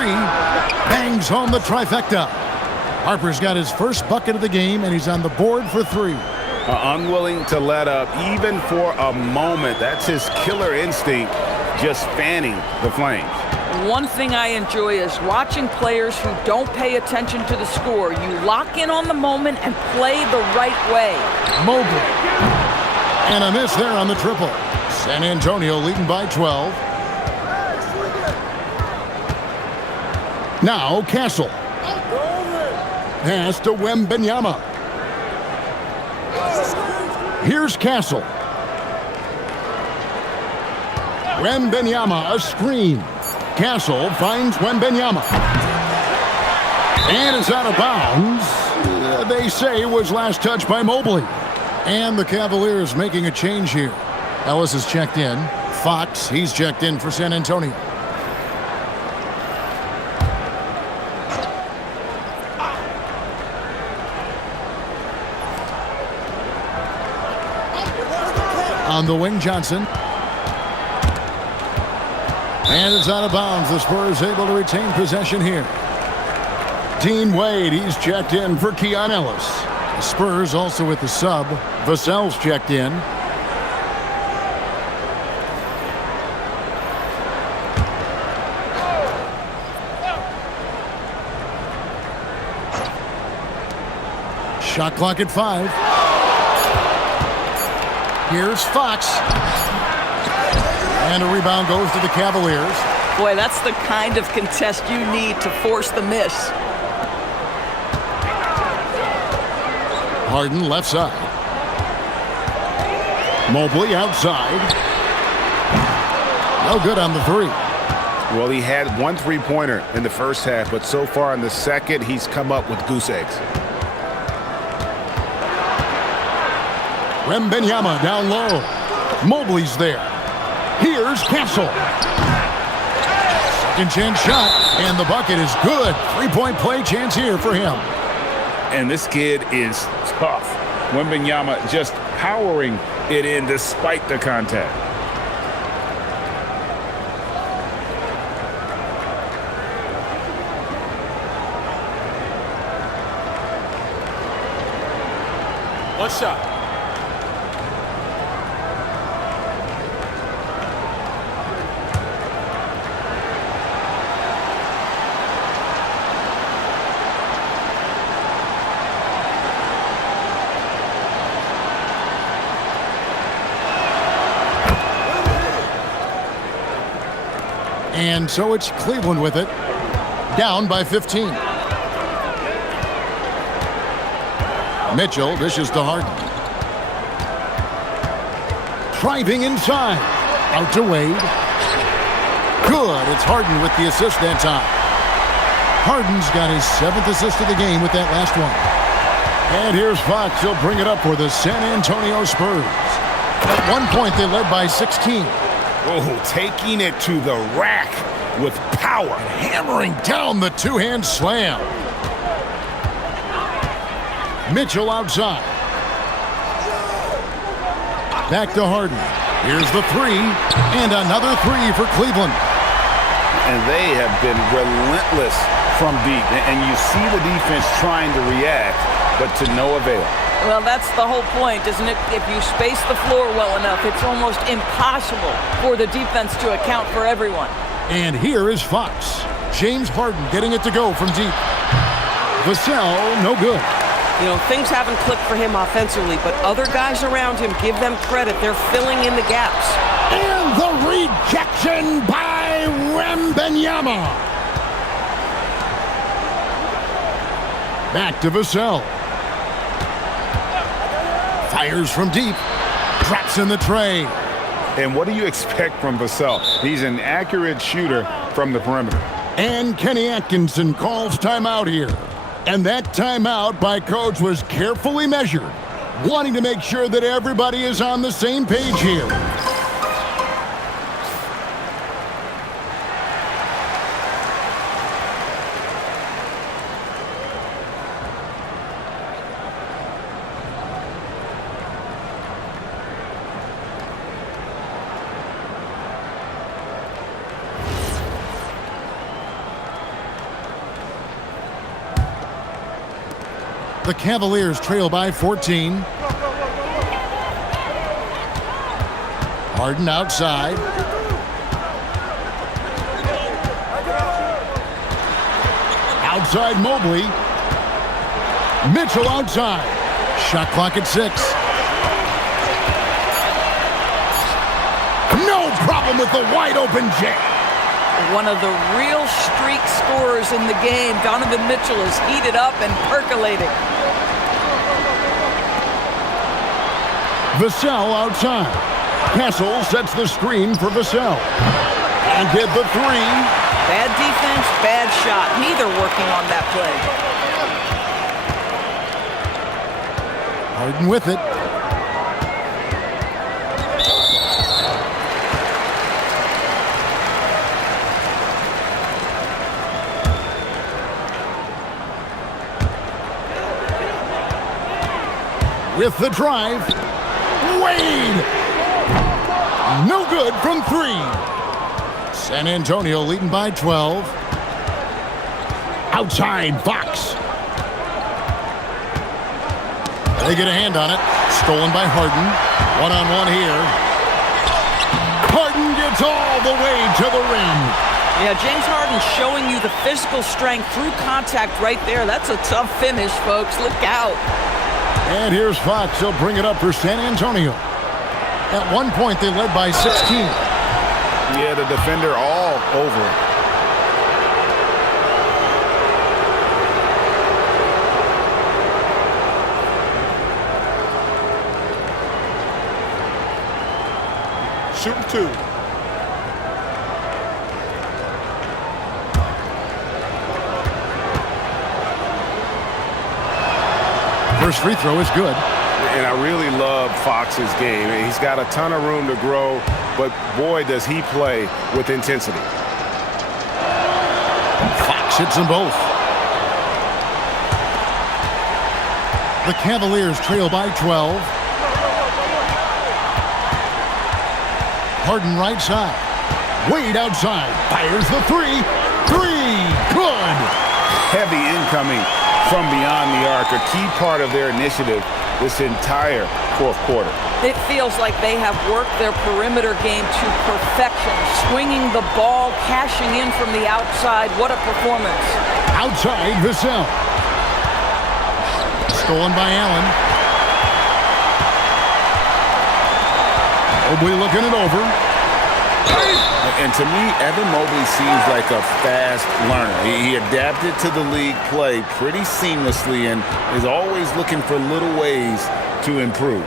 bangs home the trifecta. Harper's got his first bucket of the game, and he's on the board for 3. Unwilling to let up even for a moment. That's his killer instinct, just fanning the flames. One thing I enjoy is watching players who don't pay attention to the score. You lock in on the moment and play the right way. Mobley. And a miss there on the triple. San Antonio leading by 12. Now Castle. Pass to Wembanyama. Here's Castle. Wembanyama, a screen. Castle finds Wembanyama. And is out of bounds. They say was last touched by Mobley. And the Cavaliers making a change here. Ellis has checked in. Fox, he's checked in for San Antonio. On the wing, Johnson. And it's out of bounds. The Spurs able to retain possession here. Dean Wade, he's checked in for Keon Ellis. The Spurs also with the sub. Vassell's checked in. Shot clock at 5. Here's Fox. And a rebound goes to the Cavaliers. Boy, that's the kind of contest you need to force the miss. Harden left side. Mobley outside. No good on the three. Well, he had one three-pointer in the first half, but so far in the second, he's come up with goose eggs. Wembanyama down low. Mobley's there. Here's Castle. Second chance shot, and the bucket is good. Three-point play chance here for him. And this kid is tough. Wembanyama just powering it in despite the contact. One shot. And so it's Cleveland with it, down by 15. Mitchell dishes to Harden. Driving inside. Out to Wade. Good. It's Harden with the assist that time. Harden's got his 7th assist of the game with that last one. And here's Fox. He'll bring it up for the San Antonio Spurs. At one point, they led by 16. Oh, taking it to the rack with power. Hammering down the two-hand slam. Mitchell outside. Back to Harden. Here's the three, and another three for Cleveland. And they have been relentless from deep. And you see the defense trying to react, but to no avail. Well, that's the whole point, isn't it? If you space the floor well enough, it's almost impossible for the defense to account for everyone. And here is Fox. James Harden getting it to go from deep. Vassell, no good. You know, things haven't clicked for him offensively, but other guys around him, give them credit. They're filling in the gaps. And the rejection by Wembanyama. Back to Vassell. Fires from deep. Drops in the tray. And what do you expect from Vassell? He's an accurate shooter from the perimeter. And Kenny Atkinson calls timeout here. And that timeout by coach was carefully measured, wanting to make sure that everybody is on the same page here. The Cavaliers trail by 14. Harden outside. Outside Mobley. Mitchell outside. Shot clock at 6. No problem with the wide open J. One of the real streak scorers in the game. Donovan Mitchell is heated up and percolating. Vassell outside. Castle sets the screen for Vassell. And hit the three. Bad defense, bad shot. Neither working on that play. Harden with it. With the drive. Wade! No good from 3. San Antonio leading by 12. Outside Fox. They get a hand on it. Stolen by Harden. One-on-one here. Harden gets all the way to the rim. Yeah, James Harden showing you the physical strength through contact right there. That's a tough finish, folks. Look out. And here's Fox. He'll bring it up for San Antonio. At one point, they led by 16. Yeah, the defender all over. shooting 2. First free throw is good. And I really love Fox's game. He's got a ton of room to grow, but boy, does he play with intensity. Fox hits them both. The Cavaliers trail by 12. Harden right side. Wade outside. Fires the 3. 3. Good. Heavy incoming from beyond the arc, a key part of their initiative this entire fourth quarter. It feels like they have worked their perimeter game to perfection, swinging the ball, cashing in from the outside. What a performance. Outside, Vassell. Stolen by Allen. Mobley looking it over. And to me, Evan Mobley seems like a fast learner. He adapted to the league play pretty seamlessly and is always looking for little ways to improve.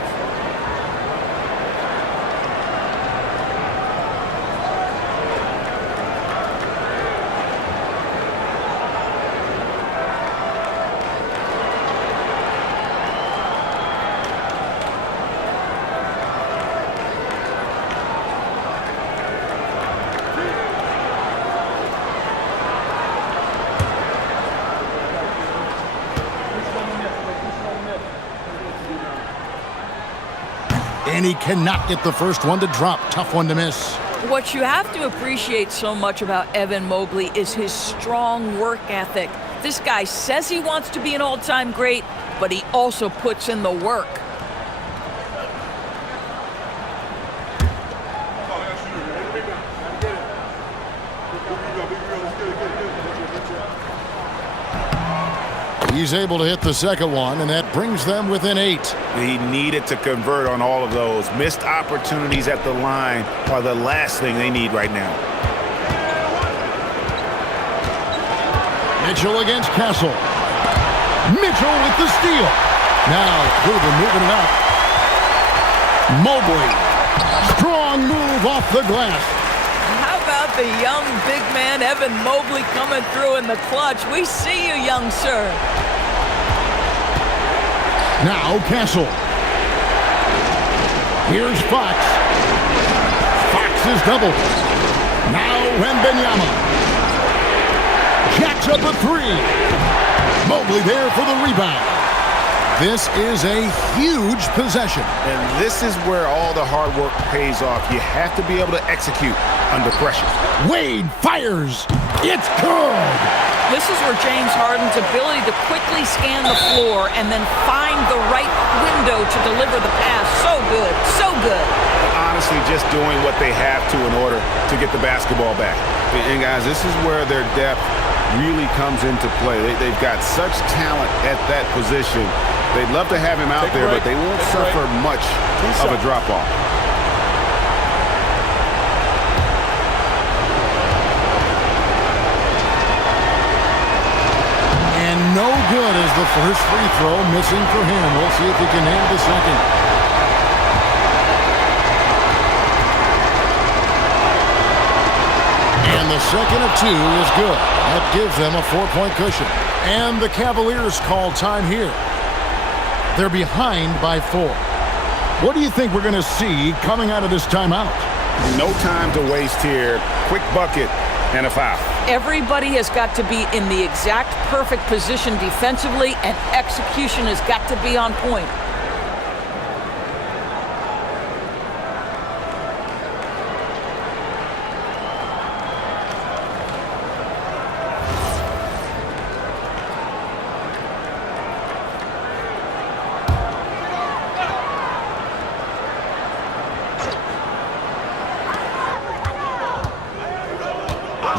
And he cannot get the first one to drop. Tough one to miss. What you have to appreciate so much about Evan Mobley is his strong work ethic. This guy says he wants to be an all-time great, but he also puts in the work. He's able to hit the second one, and that brings them within 8. He needed to convert on all of those. Missed opportunities at the line are the last thing they need right now. Mitchell against Castle. Mitchell with the steal. Now, Cleveland moving it up. Mobley. Strong move off the glass. How about the young big man Evan Mobley coming through in the clutch? We see you, young sir. Now Castle. Here's Fox. Fox is doubled. Now Wembanyama. Jacks up a 3. Mobley there for the rebound. This is a huge possession. And this is where all the hard work pays off. You have to be able to execute under pressure. Wade fires. It's good. This is where James Harden's ability to quickly scan the floor and then find the right window to deliver the pass. So good, so good. Honestly, just doing what they have to in order to get the basketball back. And guys, this is where their depth really comes into play. They've got such talent at that position. They'd love to have him out there, but they won't suffer much of a drop-off. And no good as the first free throw missing for him. We'll see if he can nail the second. And the second of 2 is good. That gives them a 4-point cushion. And the Cavaliers call time here. They're behind by 4. What do you think we're going to see coming out of this timeout? No time to waste here. Quick bucket and a foul. Everybody has got to be in the exact perfect position defensively, and execution has got to be on point.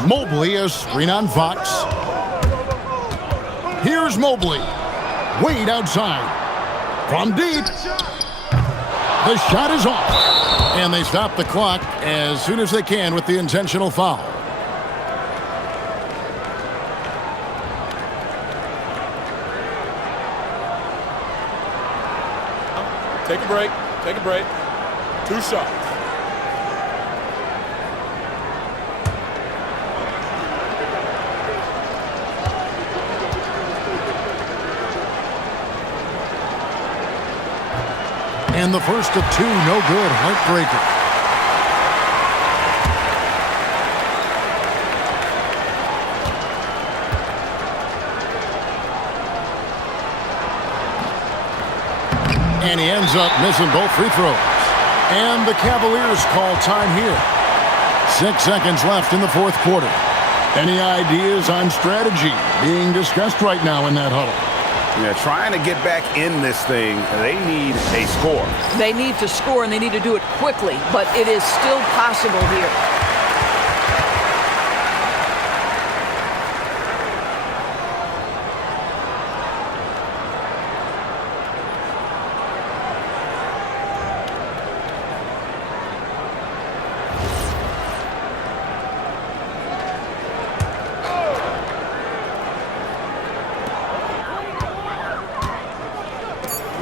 Mobley, a screen on Fox. Here's Mobley. Wade outside. From deep. The shot is off. And they stop the clock as soon as they can with the intentional foul. Take a break. Take a break. 2 shots. And the first of two, no good, heartbreaker. And he ends up missing both free throws. And the Cavaliers call time here. 6 seconds left in the fourth quarter. Any ideas on strategy being discussed right now in that huddle? Yeah, trying to get back in this thing, they need a score. They need to score, and they need to do it quickly, but it is still possible here.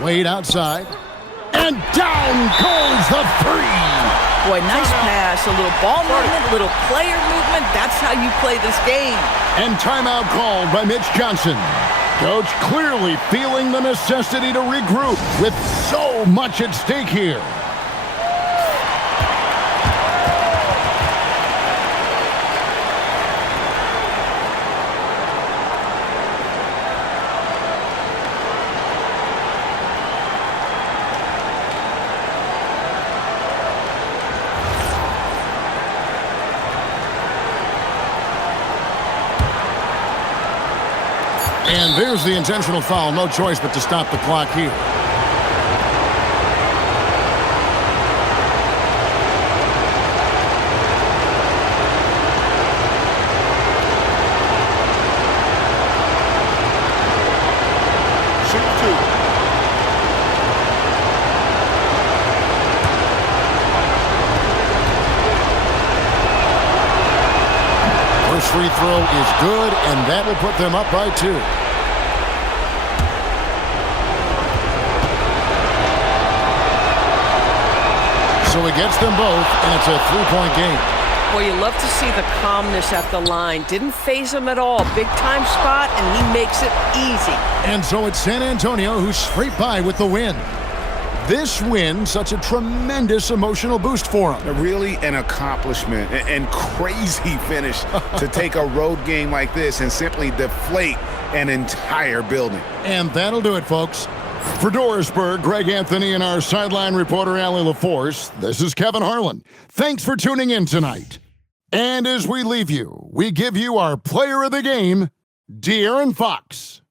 Wade outside. And down goes the three. Boy, nice pass. A little ball movement, a little player movement. That's how you play this game. And timeout called by Mitch Johnson. Coach clearly feeling the necessity to regroup with so much at stake here. And there's the intentional foul. No choice but to stop the clock here. Shoot two. First free throw is good, and that will put them up by 2. So he gets them both, and it's a 3-point game. Well, you love to see the calmness at the line. Didn't phase him at all. Big-time spot, and he makes it easy. And so it's San Antonio who's straight by with the win. This win, such a tremendous emotional boost for him. Really an accomplishment and crazy finish to take a road game like this and simply deflate an entire building. And that'll do it, folks. For Dorisburg, Greg Anthony, and our sideline reporter, Allie LaForce, this is Kevin Harlan. Thanks for tuning in tonight. And as we leave you, we give you our player of the game, De'Aaron Fox.